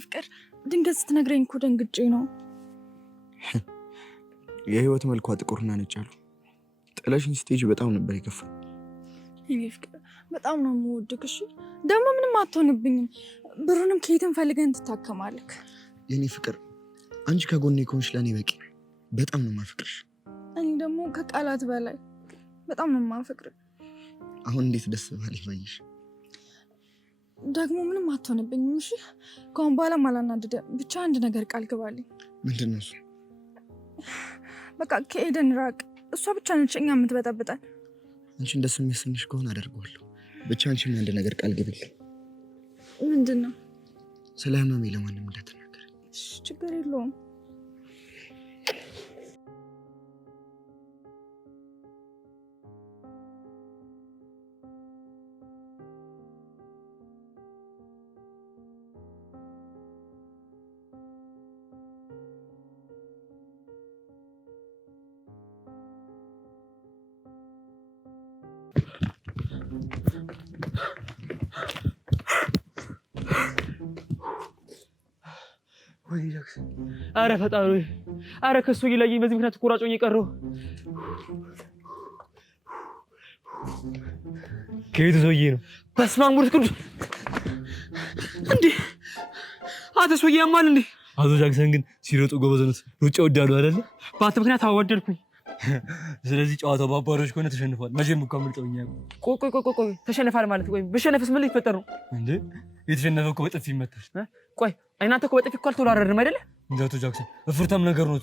ፍቅር ድንገት ስትነግረኝ እኮ ደንግጬ ነው። የህይወት መልኳ ጥቁርና ነጭ አሉ። ጥለሽኝ ስትሄጂ በጣም ነበር የከፋኝ። የኔ ፍቅር በጣም ነው የምወድህ። እሺ ደግሞ ምንም አትሆንብኝም። ብሩንም ከየትም ፈልገን ትታከማለህ። የኔ ፍቅር አንቺ ከጎኔ ከሆንሽ ለእኔ በቂ። በጣም ነው የማፈቅርሽ። እኔ ደግሞ ከቃላት በላይ በጣም ነው የማፈቅርህ። አሁን እንዴት ደስ ባለሽ ባየሽ። ደግሞ ምንም አትሆንብኝም። እሺ ከአሁን በኋላ አላናድድም። ብቻ አንድ ነገር ቃል ግባልኝ። ምንድን ነው እሱ? በቃ ከኤደን ራቅ። እሷ ብቻ ነች እኛ የምትበጠብጠን። አንቺ እንደሱ የሚያሰኝሽ ከሆነ አደርገዋለሁ። ብቻ አንቺም አንድ ነገር ቃል ግቢልኝ። ምንድን ነው? ስለ ህመሜ ለማንም እንዳትናገር። ችግር የለውም። ወይ ጃክስ፣ አረ ፈጣሪ፣ አረ ከሱ ይለየኝ። በዚህ ምክንያት ቆራጮኝ የቀረው ከየት ሰውዬ ነው? በስመ አብ ወወልድ ቅዱስ። እንዴ አቶ ሰውዬ ያማል እንዴ? አቶ ጃክሰን ግን ሲሮጡ ጎበዘኑት። ሩጫ ወዳሉ አይደለ? በአንተ ምክንያት አወደድኩኝ። ስለዚህ ጨዋታው ባባሮች ከሆነ ተሸንፏል። መቼም እኮ አምልጠውኛ። ቆይ ተሸንፋል ማለት ወይ? በሸነፍስ ምን ሊፈጠር ነው እንዴ? የተሸነፈ እኮ በጥፊ ይመታል። ቆይ እናንተ እኮ በጥፊ እኮ አልተወራረድንም አይደለ? እንዴ አቶ ጃክሰን እፍርታም ነገር ነው።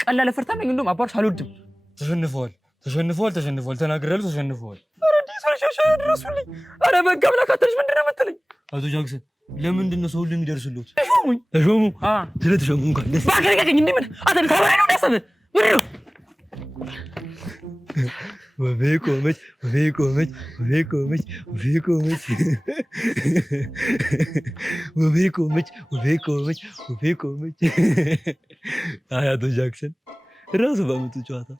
ቀላል እፍርታም ነኝ። እንደውም አባሮች አልወድም። ተሸንፈዋል። ተናግሬያለሁ። ተሸንፈዋል። ኧረ እንዴ ሰልሻሻ ድረሱልኝ። ኧረ በቃ ብላ ካተልሽ ምንድን ነው የምትለኝ? አቶ ጃክሰን ለምንድን ነው ሰው ሁሉ የሚደርስሉት? ተሾሙ ስለተሾሙ እንኳን ደስ ባከረከኝ። እንዴ ምን አተን ታባይ ነው ያሰበ ምን ነው? ወቤ ቆመች አይ አቶ ጃክሰን ራሱ ባመጡ ጨዋታ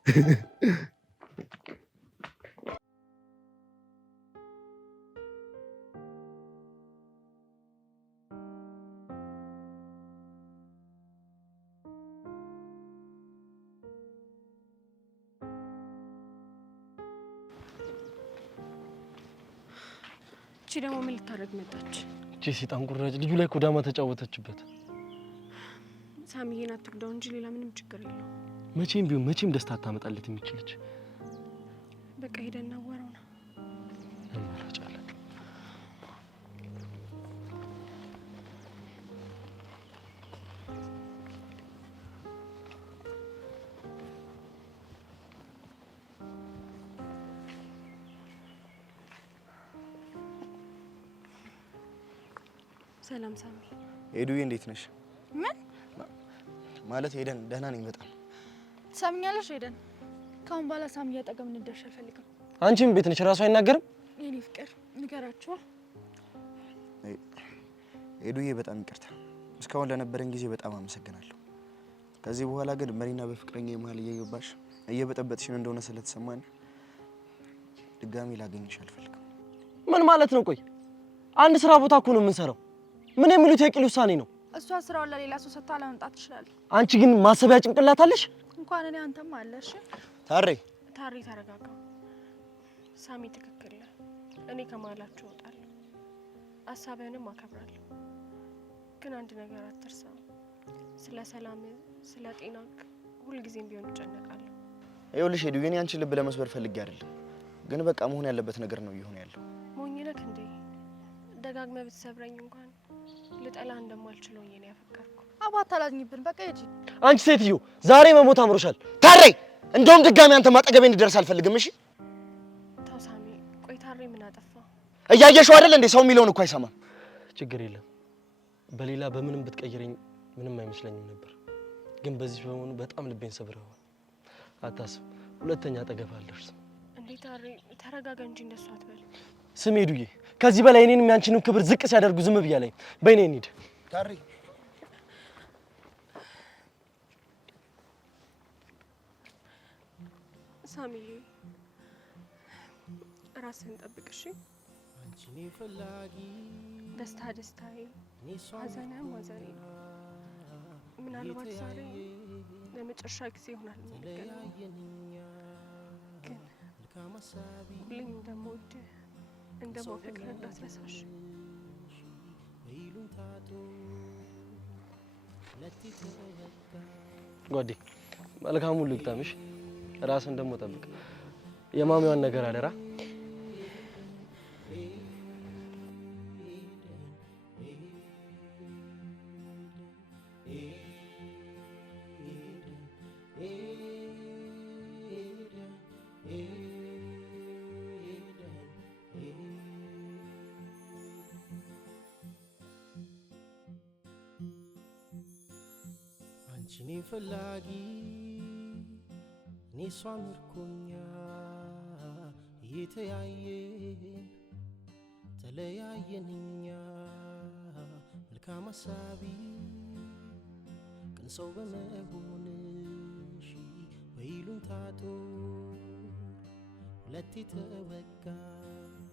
እቺ ደግሞ ምን ልታደርግ መጣች? እቺ ሲጣን ቁራጭ ልጁ ላይ ኮዳማ ተጫወተችበት። ሳሚዬን አትጉዳው እንጂ ሌላ ምንም ችግር የለውም። መቼም ቢሆን መቼም ደስታ ታመጣለት የሚችልች። በቃ ሄደና ወራው ነው እንመራጫለን። ሰላም ሳሚ። ሄዱዬ እንዴት ነሽ? ምን ማለት ሄደን ደህና ነኝ በጣም። ትሰምኛለሽ ሄደን? ካሁን በኋላ ሳሚ እያጠገብ እንደርሽ አልፈልግም። አንቺም ቤት ነሽ ራሱ አይናገርም? የኔ ፍቅር ንገራቸው። ሄዱዬ በጣም ይቅርታ። እስካሁን ለነበረን ጊዜ በጣም አመሰግናለሁ። ከዚህ በኋላ ግን መሪና በፍቅረኛ መሀል እየገባሽ እየበጠበጥሽን እንደሆነ ስለተሰማኝ ድጋሚ ላገኝሽ አልፈልግም። ምን ማለት ነው? ቆይ አንድ ስራ ቦታ እኮ ነው የምንሰራው። ምን የሚሉት የቂል ውሳኔ ነው? እሷ ስራውን ለሌላ ሰው ሰጥታ ለመምጣት ትችላለች። አንቺ ግን ማሰቢያ ጭንቅላት አለሽ። እንኳን እኔ አንተም አለሽ። ታሬ ተረጋጋ። ሳሚ ትክክል ነህ። እኔ ከመሀላችሁ እወጣለሁ። ሀሳብህንም አከብራለሁ። ግን አንድ ነገር አትርሳ። ስለ ሰላም፣ ስለ ጤናክ ሁልጊዜም ቢሆን እጨነቃለሁ። ይኸውልሽ ሄዱ፣ የኔ አንቺን ልብ ለመስበር ፈልጌ አይደለም፣ ግን በቃ መሆን ያለበት ነገር ነው እየሆነ ያለው። ሞኝ ነህ እንዴ? ደጋግመህ ብትሰብረኝ እንኳን ልጠላህ እንደማልችለው ነው ያፈቀርኩ። አባት አላዝኝብን። በቃ ሂጂ። አንቺ ሴትዮ ዛሬ መሞት አምሮሻል። ታሬ እንደውም ድጋሚ አንተ ማጠገቤ እንድደርስ አልፈልግም። እሺ ተው ሳሚ። ቆይ ታሬ ምን አጠፋ? እያየሽው አይደል እንዴ? ሰው የሚለውን እኮ አይሰማም። ችግር የለም። በሌላ በምንም ብትቀይረኝ ምንም አይመስለኝም ነበር፣ ግን በዚህ በመሆኑ በጣም ልቤን ሰብረዋል። አታስብ፣ ሁለተኛ አጠገብ አልደርስም። እንዴ ታሬ ተረጋጋ እንጂ እንደሱ አትበል። ስም ሄዱዬ፣ ከዚህ በላይ እኔንም ያንቺንም ክብር ዝቅ ሲያደርጉ ዝም ብያለኝ። በእኔ እንሂድ። ታሪ ሳሚዬ ራስህን ጠብቅ እሺ። አንቺ ደስታ ደስታዬ፣ ሐዘንም ሐዘኔ ነው። ምናልባት ዛሬ ለመጨረሻ ጊዜ ይሆናል የምንገናኘው፣ ግን ሁሌም እንደምወድህ እንደማፈቅርህ እንዳትረሳሽ። ጓዴ መልካም ሁሉ ይግጠምሽ። ራስን ደግሞ ጠብቅ። የማሚዋን ነገር አደራ። አንቺኔ ፈላጊ እኔ እሷ ምርኮኛ እየተያየን ተለያየን እኛ መልካም ሀሳቢ ቅን ሰው በመሆንሽ በይሉኝታ ጦር ሁለቴ ተወጋሽ